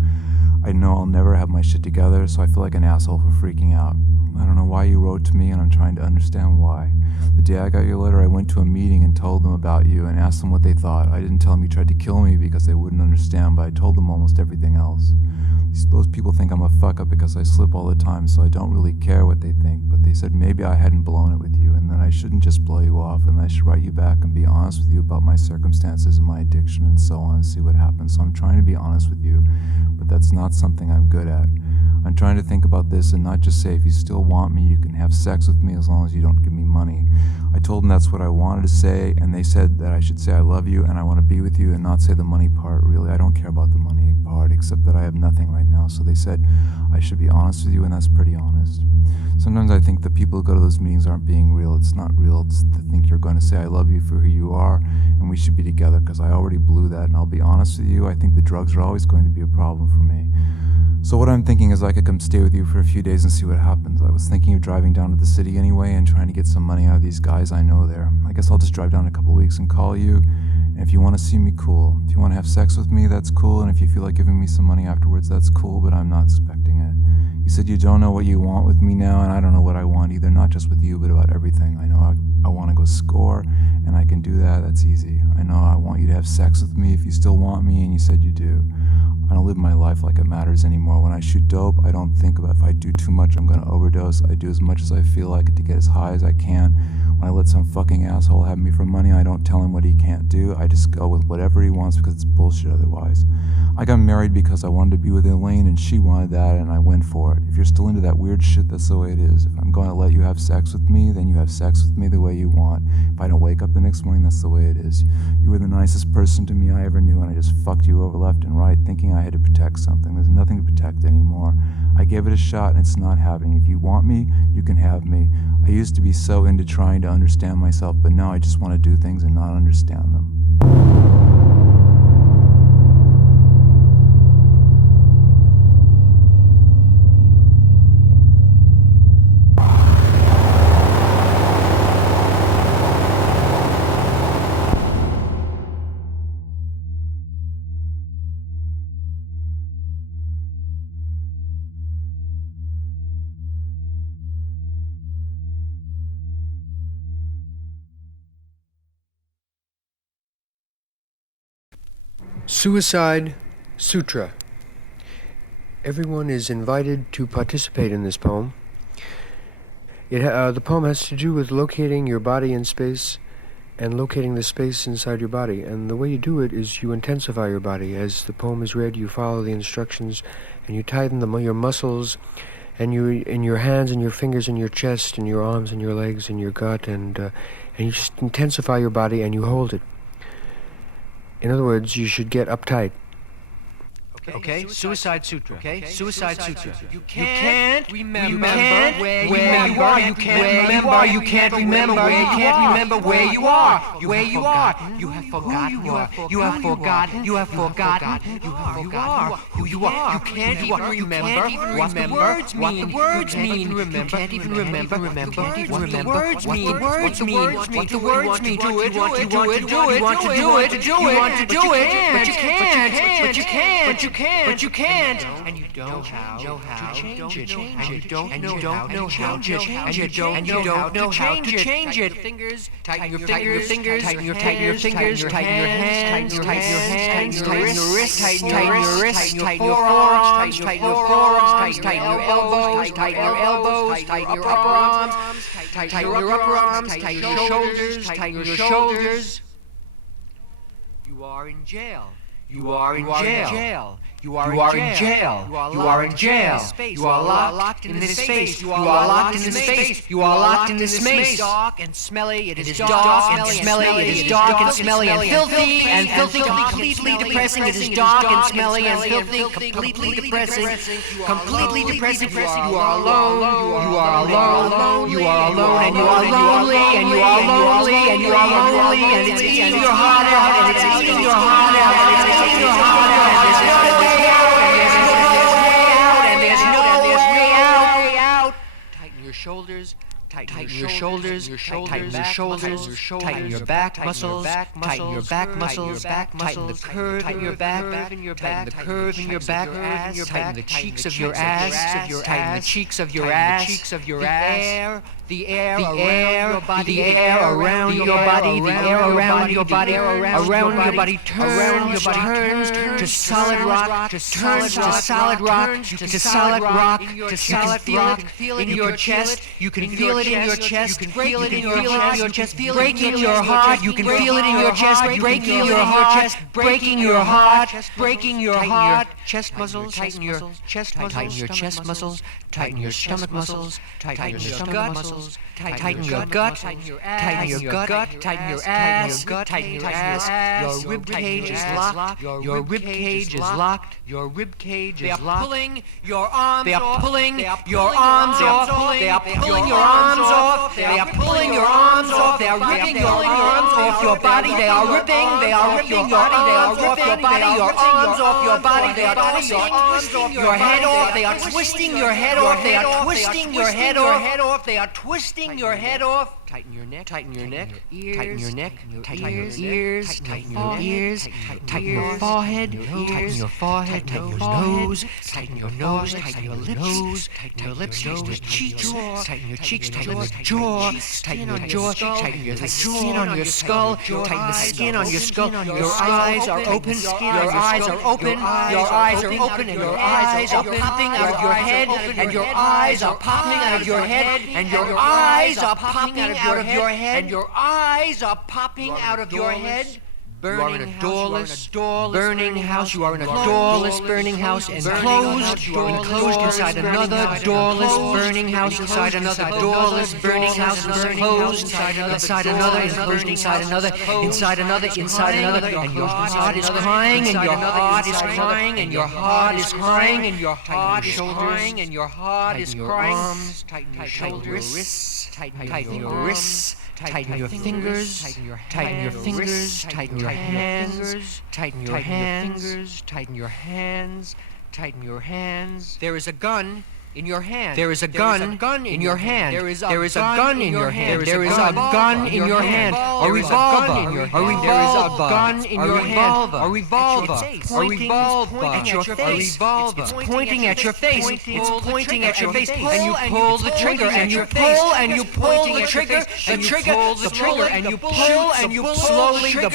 I know I'll never have my shit together, so I feel like an asshole for freaking out. I don't know why you wrote to me, and I'm trying to understand why. The day I got your letter, I went to a meeting and told them about you and asked them what they thought. I didn't tell them you tried to kill me because they wouldn't understand, but I told them almost everything else. Those people think I'm a fuck-up because I slip all the time, so I don't really care what they think, but they said maybe I hadn't blown it with you, and that I shouldn't just blow you off, and I should write you back and be honest with you about my circumstances and my addiction and so on and see what happens. So I'm trying to be honest with you, but that's not something I'm good at. I'm trying to think about this and not just say if you still want me, you can have sex with me as long as you don't give me money. I told them that's what I wanted to say, and they said that I should say I love you and I want to be with you and not say the money part. Really, I don't care about the money part, except that I have nothing right now. So they said I should be honest with you, and that's pretty honest. Sometimes I think the people who go to those meetings aren't being real. It's not real. It's to think you're going to say I love you for who you are, and we should be together, because I already blew that, and I'll be honest with you, I think the drugs are always going to be a problem for me. So what I'm thinking is I could come stay with you for a few days and see what happens. I was thinking of driving down to the city anyway and trying to get some money out of these guys I know there. I guess I'll just drive down in a couple of weeks and call you. And if you want to see me, cool. If you want to have sex with me, that's cool. And if you feel like giving me some money afterwards, that's cool, but I'm not expecting it. You said you don't know what you want with me now, and I don't know what I want either, not just with you, but about everything. I know I want to go score, and I can do that. That's easy. I know I want you to have sex with me if you still want me, and you said you do. I don't live my life like it matters anymore. When I shoot dope, I don't think about if I do too much, I'm going to overdose. I do as much as I feel like it to get as high as I can. When I let some fucking asshole have me for money, I don't tell him what he can't do. I just go with whatever he wants because it's bullshit otherwise. I got married because I wanted to be with Elaine and she wanted that, and I went for it. If you're still into that weird shit, that's the way it is. If I'm going to let you have sex with me, then you have sex with me the way you want. If I don't wake up the next morning, that's the way it is. You were the nicest person to me I ever knew, and I just fucked you over left and right thinking I had to protect something. There's nothing to protect anymore. I gave it a shot and it's not happening. If you want me, you can have me. I used to be so into trying to understand myself, but now I just want to do things and not understand them. Suicide Sutra. Everyone is invited to participate in this poem. The poem has to do with locating your body in space and locating the space inside your body. And the way you do it is you intensify your body. As the poem is read, you follow the instructions and you tighten your muscles and you in your hands and your fingers and your chest and your arms and your legs and your gut and you just intensify your body and you hold it. In other words, you should get uptight. Okay, Suicide Sutra. Okay, Suicide Sutra. You can't remember where you are. You can't remember. You can't remember where you can't remember where you are. Where you are. You have forgotten. You have forgotten. You have forgotten. You have forgotten who you are. You can't even remember what the words mean. You can't even remember what the words mean. What the words mean. Do it. You want to do it. You want to do it. You want to do it. But you can't. But you can't. But you can't, and you don't know how to change it, and you don't know how to change it, and you don't know how to change it. Tighten your fingers, tighten your fingers, tighten your hands, tighten your hands, tighten your wrists, tighten your wrists, tighten your forearms, tighten your forearms, tighten your elbows, tighten your elbows, tighten your upper arms, tighten your upper arms, tighten your shoulders, tighten your shoulders. You are in jail. You are in jail. You are in jail. You are in jail. You are locked in this space. You are locked in this space. You are locked in this space. It is dark and smelly. It is dark and smelly. It is dark and smelly and filthy and completely depressing. It is dark and smelly and filthy, completely depressing. Completely depressing. You are alone. You are alone. You are alone and you are lonely and you are lonely and you are lonely and it's eating your heart out and it's eating your heart out and it's eating your heart out and there's no way. Shoulders, tighten your shoulders, tighten your shoulders, tighten your back muscles, tighten your back muscles, tighten the curve in your back, tighten the curve in your back, tighten the cheeks of your ass, tighten the cheeks of your ass, the air around your body, the air around your body turns to solid rock, turns to solid rock, to solid rock. You can feel it in your chest. You can feel it in your chest. Feel it in your chest. Breaking your heart. You can feel it in your chest. Breaking your heart. Breaking your heart. Breaking your heart. Chest muscles. Tighten your chest muscles. Tighten your chest muscles. Tighten your stomach muscles. Tighten your stomach muscles. Tighten your gut. Tighten your gut. Tighten your ass. Tighten your ass. Your rib cage is locked. Your rib cage is locked. Your rib cage is locked. They are pulling your arms off. They are pulling your arms off. They are pulling your arms off. They are pulling your arms off. They are ripping your arms off your body. They are ripping. They are ripping your body. They are ripping your body. Your arms off your body. They are twisting your head off. They are twisting your head off. They are twisting your head off. They are twisting your head off. Tighten your neck. Tighten your neck. Tighten your neck. Tighten your ears. Tighten your ears. Tighten your forehead. Tighten your forehead. Tighten your nose. Tighten your nose. Tighten your lips. Tighten your lips. Tighten your cheeks. Tighten your cheeks. Tighten your jaw. Tighten your jaw. Tighten your skin on your skull. Tighten the skin on your skull. Your eyes are open. Your eyes are open. Your eyes are open. And your eyes are popping out of your head. And your eyes are popping out of your head. And your eyes are popping out of your head. And your eyes are popping out of your head. Burning house. Burning house. You are in a doorless burning house. Enclosed inside another doorless burning house. Inside another doorless burning house. Enclosed inside another. Enclosed inside another. Inside another. Inside another. And your heart is crying. And your heart is crying. And your heart is crying. And your heart is crying. And your heart is crying. Tighten your shoulders. Tighten your wrists. Tighten your fingers, tighten your fingers, tighten your hands, tighten your hands, tighten your hands, tighten your hands. There is a gun in your hand. There is a gun in your hand. There is a gun in your hand. There is a gun in your hand. A revolver. A revolver. There is a gun in your hand. A revolver. A revolver at your face. It's pointing at your face. It's pointing at your face. And you pull the trigger. And you pull and you pull the trigger. The trigger. The trigger. And you pull and you slowly the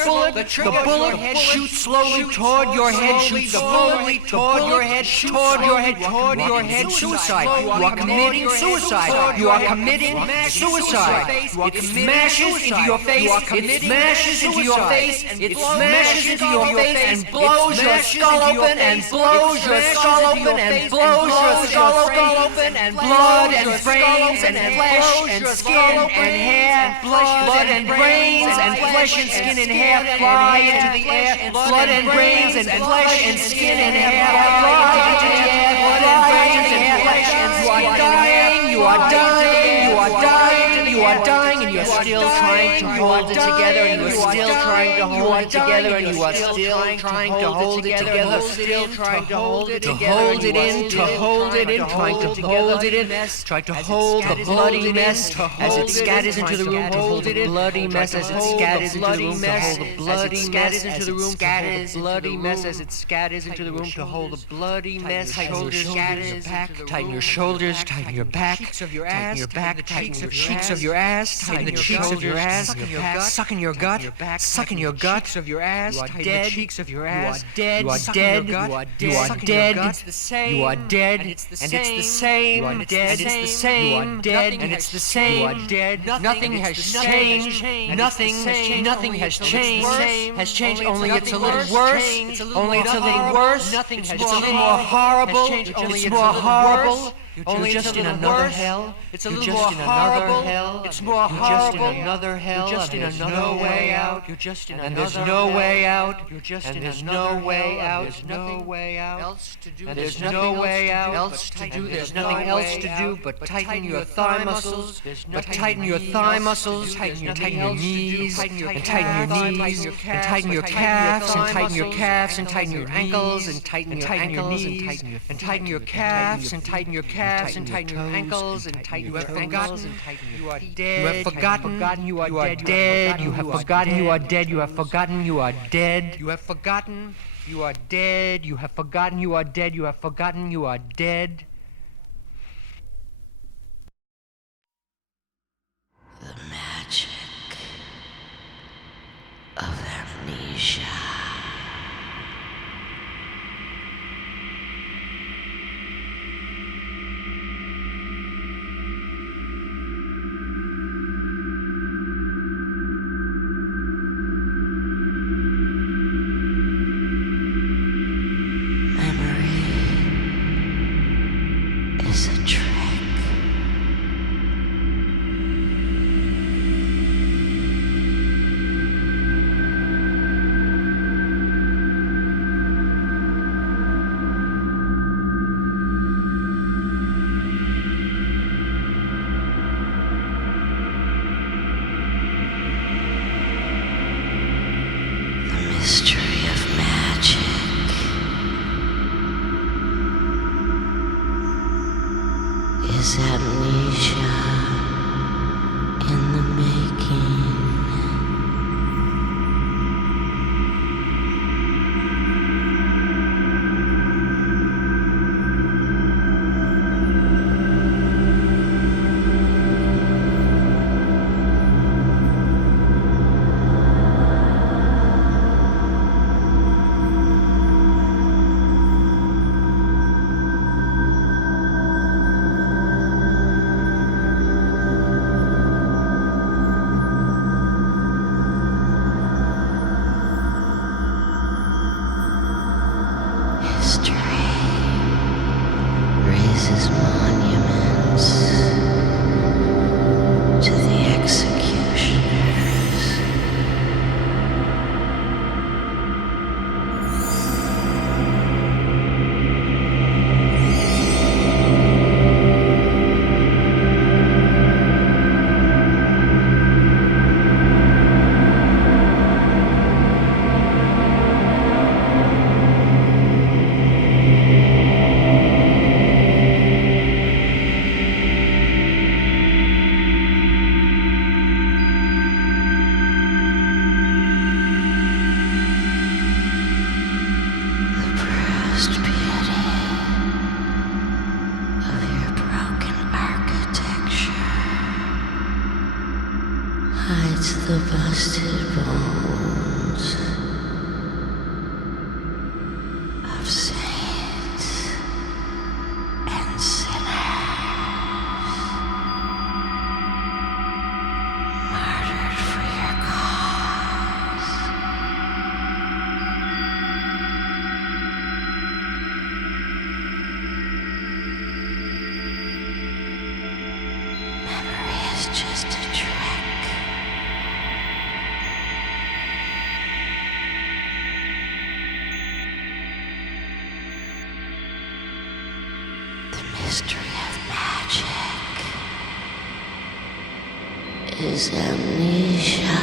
bullet shoots slowly toward your head. Shoots slowly toward your head. Toward your head. Toward your head. Suicide. You are committing suicide. You are committing suicide. It smashes into your face. It smashes into your face. It smashes into your face and blows your skull open and blows your skull open and blows your skull open and blood and brains and flesh and skin and hair. Blood and brains and flesh and skin and hair fly into the air. Blood and brains and flesh and skin and hair fly into the air. Blood and brains and flesh and you are dying, you are dying, you are dying, you are dying, and you're still trying to hold it together, and you are still trying to hold it together, and you are still trying to hold it together, still trying to hold it together, to hold it in, trying to hold it in, trying to hold the bloody mess as it scatters into the room, to hold the bloody mess as it scatters into the room, to hold the bloody mess as it scatters bloody mess as it scatters into the room, to hold the bloody mess, tighten your shoulders, tighten your back, tighten your back, tighten your cheeks of your ass, tighten the cheeks of your ass, suck in your gut, suck in your gut of your ass, tighten the cheeks of your ass, you are dead, you are dead, you are dead, and it's the same, and it's the same, dead, and it's the same, you are dead, nothing has changed, nothing has changed, only it's a little worse, only it's a little worse, it's a little more horrible, only it's more horrible. Only just in another hell. It's a little more horrible. It's more horrible. You're just in another hell. You're just in another way out. You're just in another. And there's no way out. You're just in another way out. There's no way out else to do. And there's no way out else to do. There's nothing else to do but tighten your thigh muscles. But tighten your thigh muscles. Tighten your knees. And tighten your knees. And tighten your calves. And tighten your calves. And tighten your ankles. And tighten your knees. And tighten your calves. And tighten your calves. And tighten your ankles and tighten your ankles and tighten you are dead. You have forgotten you are dead. You have forgotten you are dead. You have forgotten you are dead. You have forgotten you are dead. You have forgotten you are dead. You have forgotten you are dead. The magic of amnesia. hides the busted bones of saints and sinners martyred for your cause. Memory is just a trick. The mystery of magic is amnesia.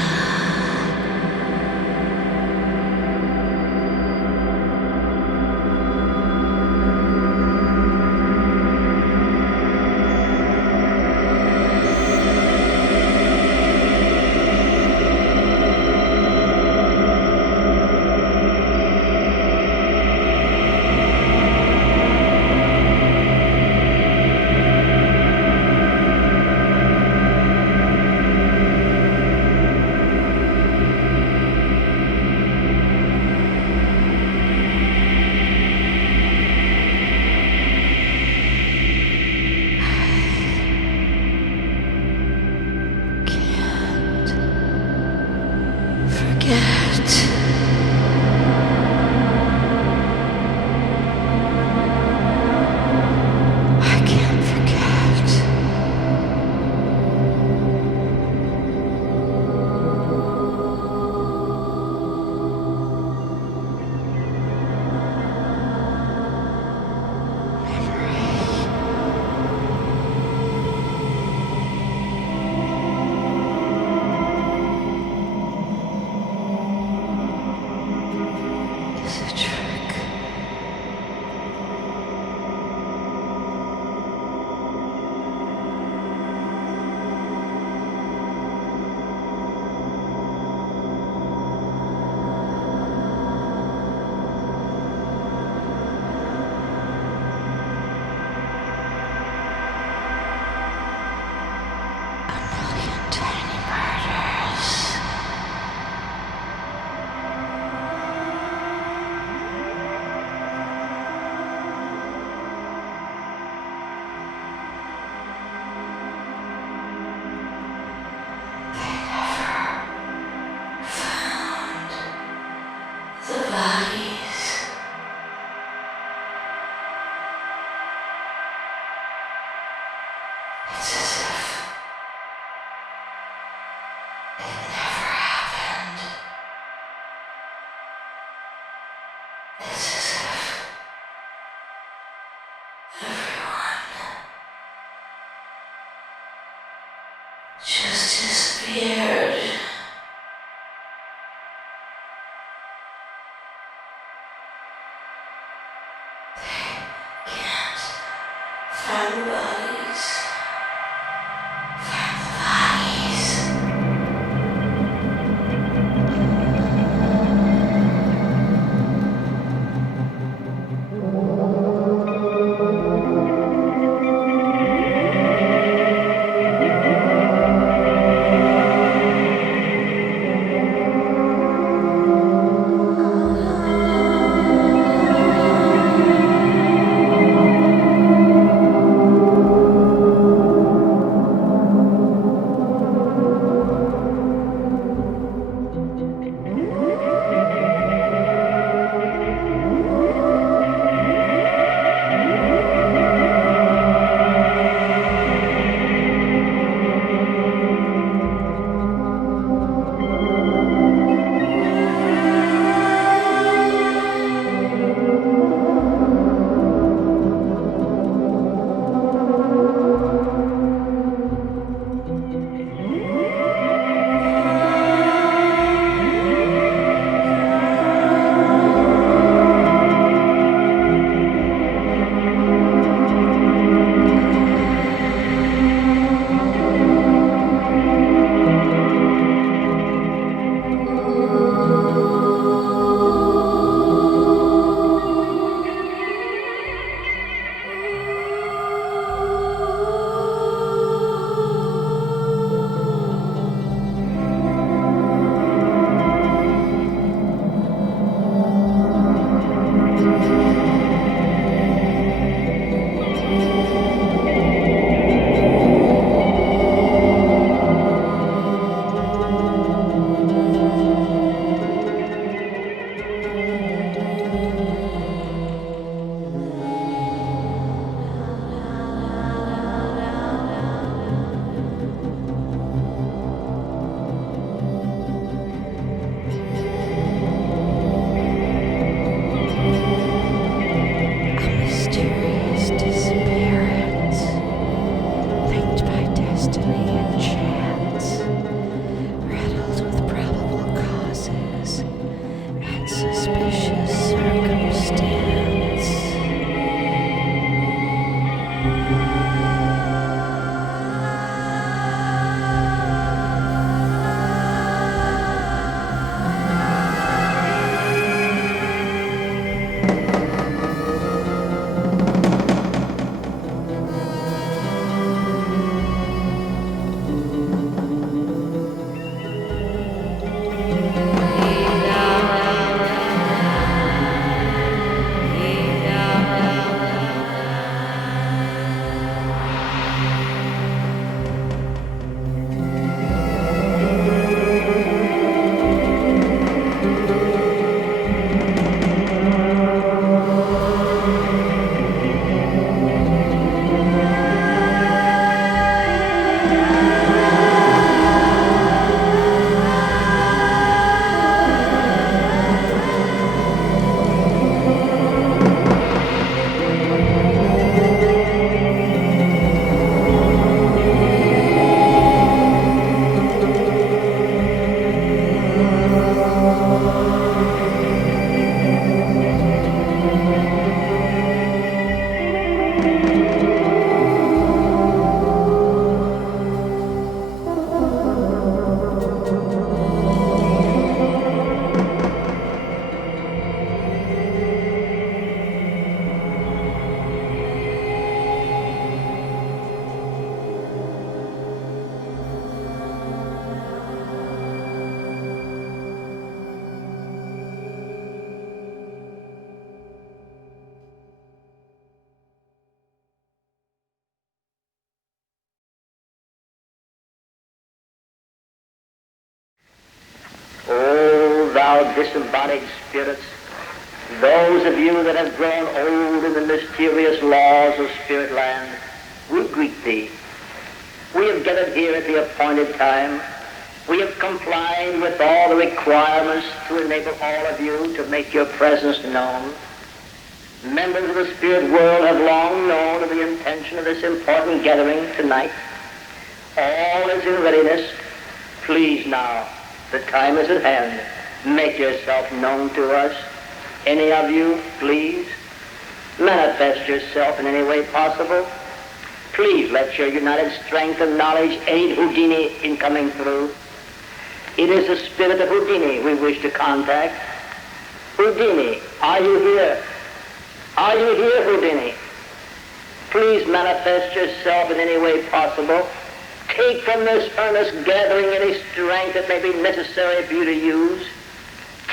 Forget. I can't forget. thou disembodied spirits, those of you that have grown old in the mysterious laws of Spirit Land, we greet thee. We have gathered here at the appointed time. We have complied with all the requirements to enable all of you to make your presence known. Members of the spirit world have long known of the intention of this important gathering tonight. All is in readiness. Please now, the time is at hand. Make yourself known to us. Any of you, please, manifest yourself in any way possible. Please let your united strength and knowledge aid Houdini in coming through. It is the spirit of Houdini we wish to contact. Houdini, are you here? Are you here, Houdini? Please manifest yourself in any way possible. Take from this earnest gathering any strength that may be necessary for you to use.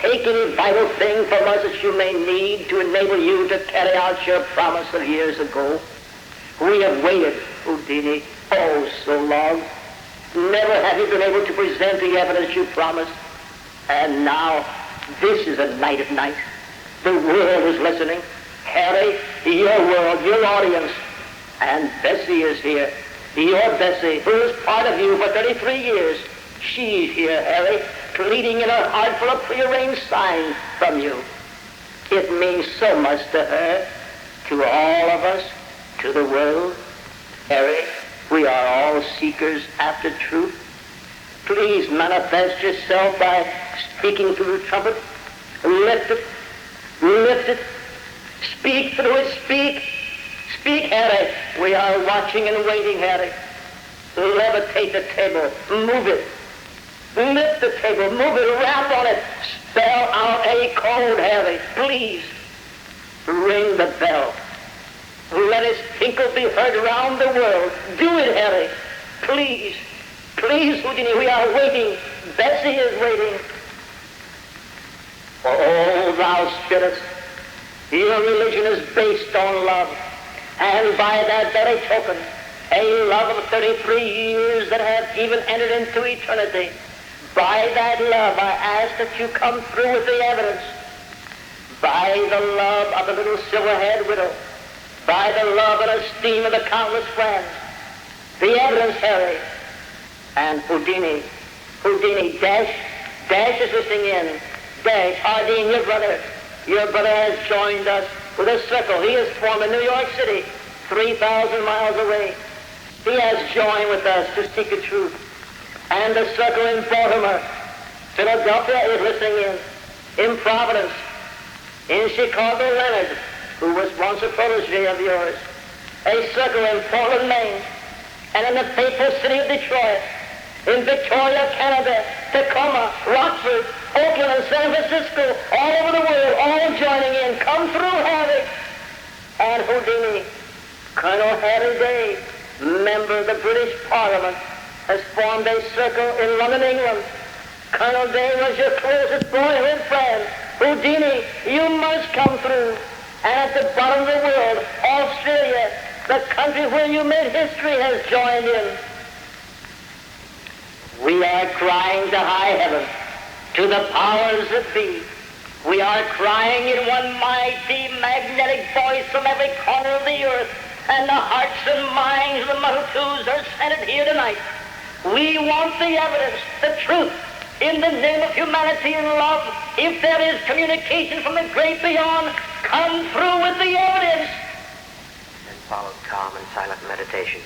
Take any vital thing from us that you may need to enable you to carry out your promise of years ago. We have waited, Houdini, oh so long. Never have you been able to present the evidence you promised. And now, this is a night of nights. The world is listening. Harry, your world, your audience. And Bessie is here. Your Bessie, who is part of you for 33 years. She's here, Harry, pleading in her heart for a prearranged sign from you. It means so much to her, to all of us, to the world. Harry, we are all seekers after truth. Please manifest yourself by speaking through the trumpet. Lift it. Lift it. Speak through it. Speak. Speak, Harry. We are watching and waiting, Harry. Levitate the table. Move it. Lift the table. Move it. Rap on it. Spell out a code, Harry. Please. Ring the bell. Let its tinkle be heard around the world. Do it, Harry. Please. Please, Houdini, we are waiting. Bessie is waiting. Oh, thou spirits, your religion is based on love. And by that very token, a love of 33 years that have even entered into eternity. By that love, I ask that you come through with the evidence. By the love of the little silver-haired widow, by the love and esteem of the countless friends, the evidence, Harry. And Houdini, Dash is listening in. Dash, Hardin, your brother has joined us with a circle. He has formed in New York City, 3,000 miles away. He has joined with us to seek the truth. And the circle in Baltimore, Philadelphia is listening in Providence, in Chicago, Leonard, who was once a protege of yours, a circle in Portland, Maine, and in the faithful city of Detroit, in Victoria, Canada, Tacoma, Rockford, Oakland, and San Francisco, all over the world, all joining in. Come through, Harry. And Houdini, Colonel Harry Day, member of the British Parliament, has formed a circle in London, England. Colonel Day was your closest boyhood friend. Houdini, you must come through. And at the bottom of the world, Australia, the country where you made history, has joined in. We are crying to high heaven, to the powers that be. We are crying in one mighty magnetic voice from every corner of the earth, and the hearts and minds of the multitudes are centered here tonight. We want the evidence, the truth, in the name of humanity and love. If there is communication from the great beyond, come through with the evidence. Then followed calm and silent meditation.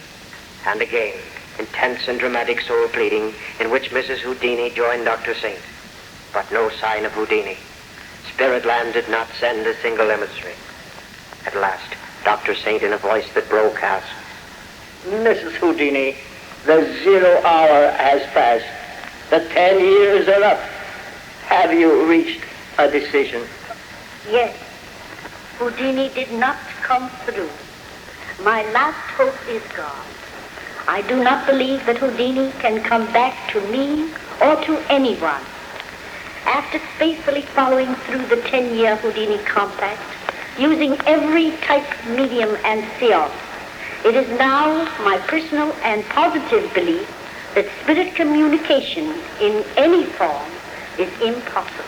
And again, intense and dramatic soul pleading, in which Mrs. Houdini joined Dr. Saint. But no sign of Houdini. Spirit Land did not send a single emissary. At last, Dr. Saint, in a voice that broke, asked, Mrs. Houdini, the 0 hour has passed. The 10 years are up. Have you reached a decision? Yes. Houdini did not come through. My last hope is gone. I do not believe that Houdini can come back to me or to anyone. After faithfully following through the 10-year Houdini compact, using every type, medium, and seance, it is now my personal and positive belief that spirit communication in any form is impossible.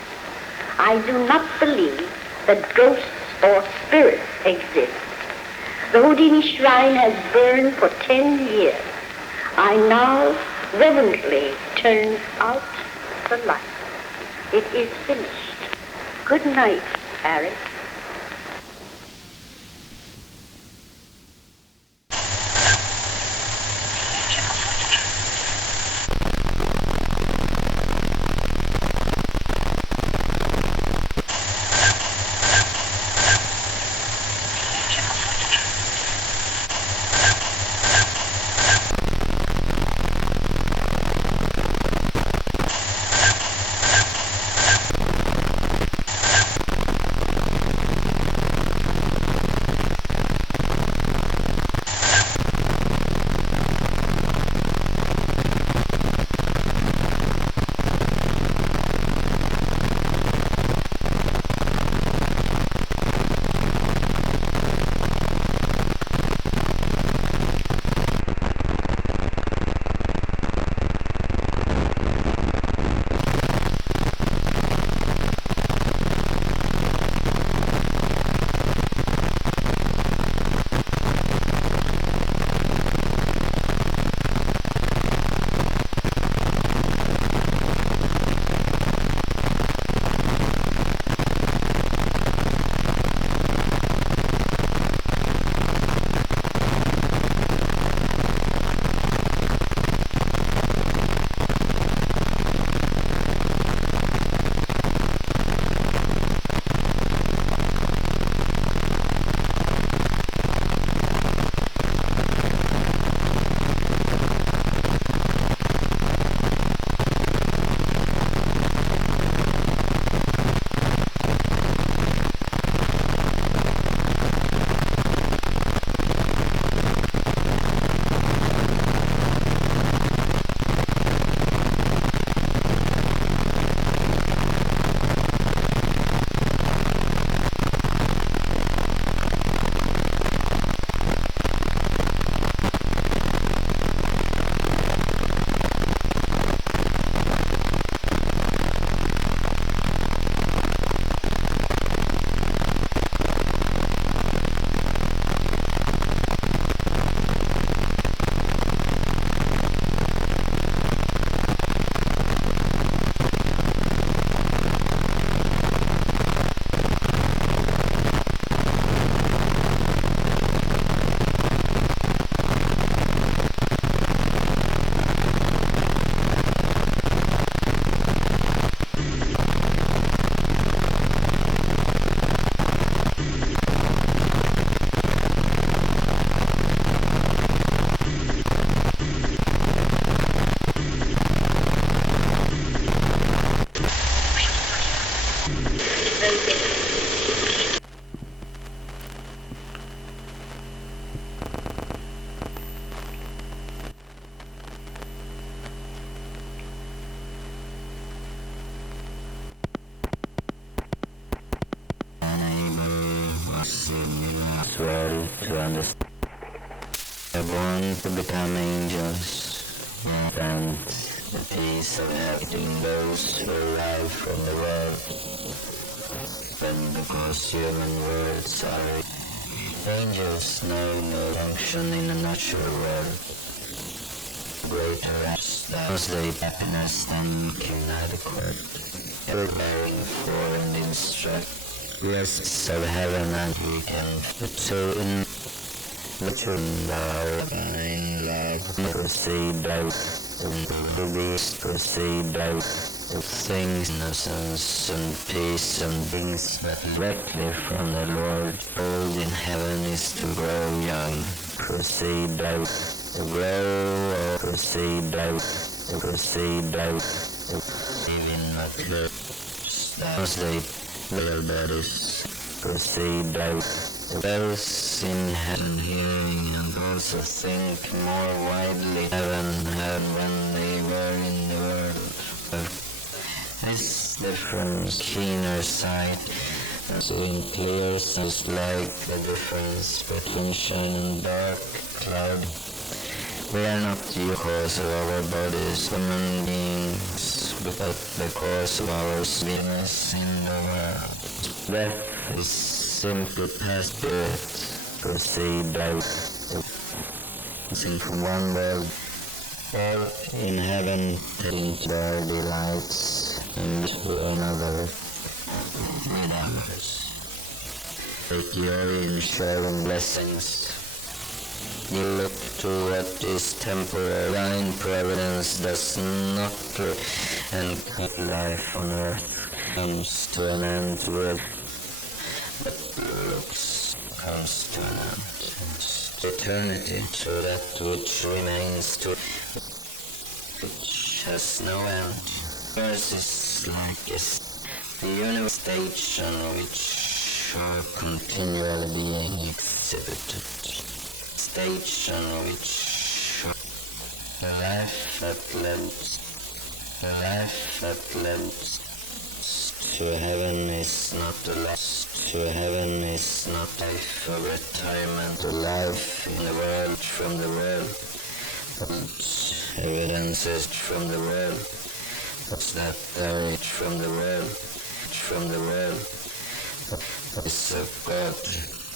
I do not believe that ghosts or spirits exist. The Houdini shrine has burned for 10 years. I now reverently turn out the light. It is finished. Good night, Harry. well to understand. They're born to become angels, and the peace of helping those who arrive from the world. When because human words are angels know no function in the natural world. Greater as they happiness than can adequate, ever bearing for and instruct. Rests of heaven and we can so in divine love proceed out the beast proceed out of things, innocence and peace and things that directly from the Lord. Old in heaven is to grow young, proceed out, grow, proceed out, even not the stars they little bodies proceed out. Those in heaven hearing and also think more widely heaven had when they were in the world. This different keener sight, seeing clear is like the difference between shine and dark cloud. We are not the cause of our bodies, human beings. because of our sweetness in the world. Death is simply past spirit, perceived as passing from one world or in heaven, taking their delights into another with others. Take joy in sharing blessings. You look to what is temporary. Divine providence does not and life on earth comes to an end with, but looks comes to an end. Eternity to that which remains, to which has no end. Yours is like a universe stage on which are continually being exhibited. Stage on which a life that leads to heaven is not a loss. To heaven is not life of retirement, a life in the world from the world, but evidences from the world. What's that there from the world, is of God.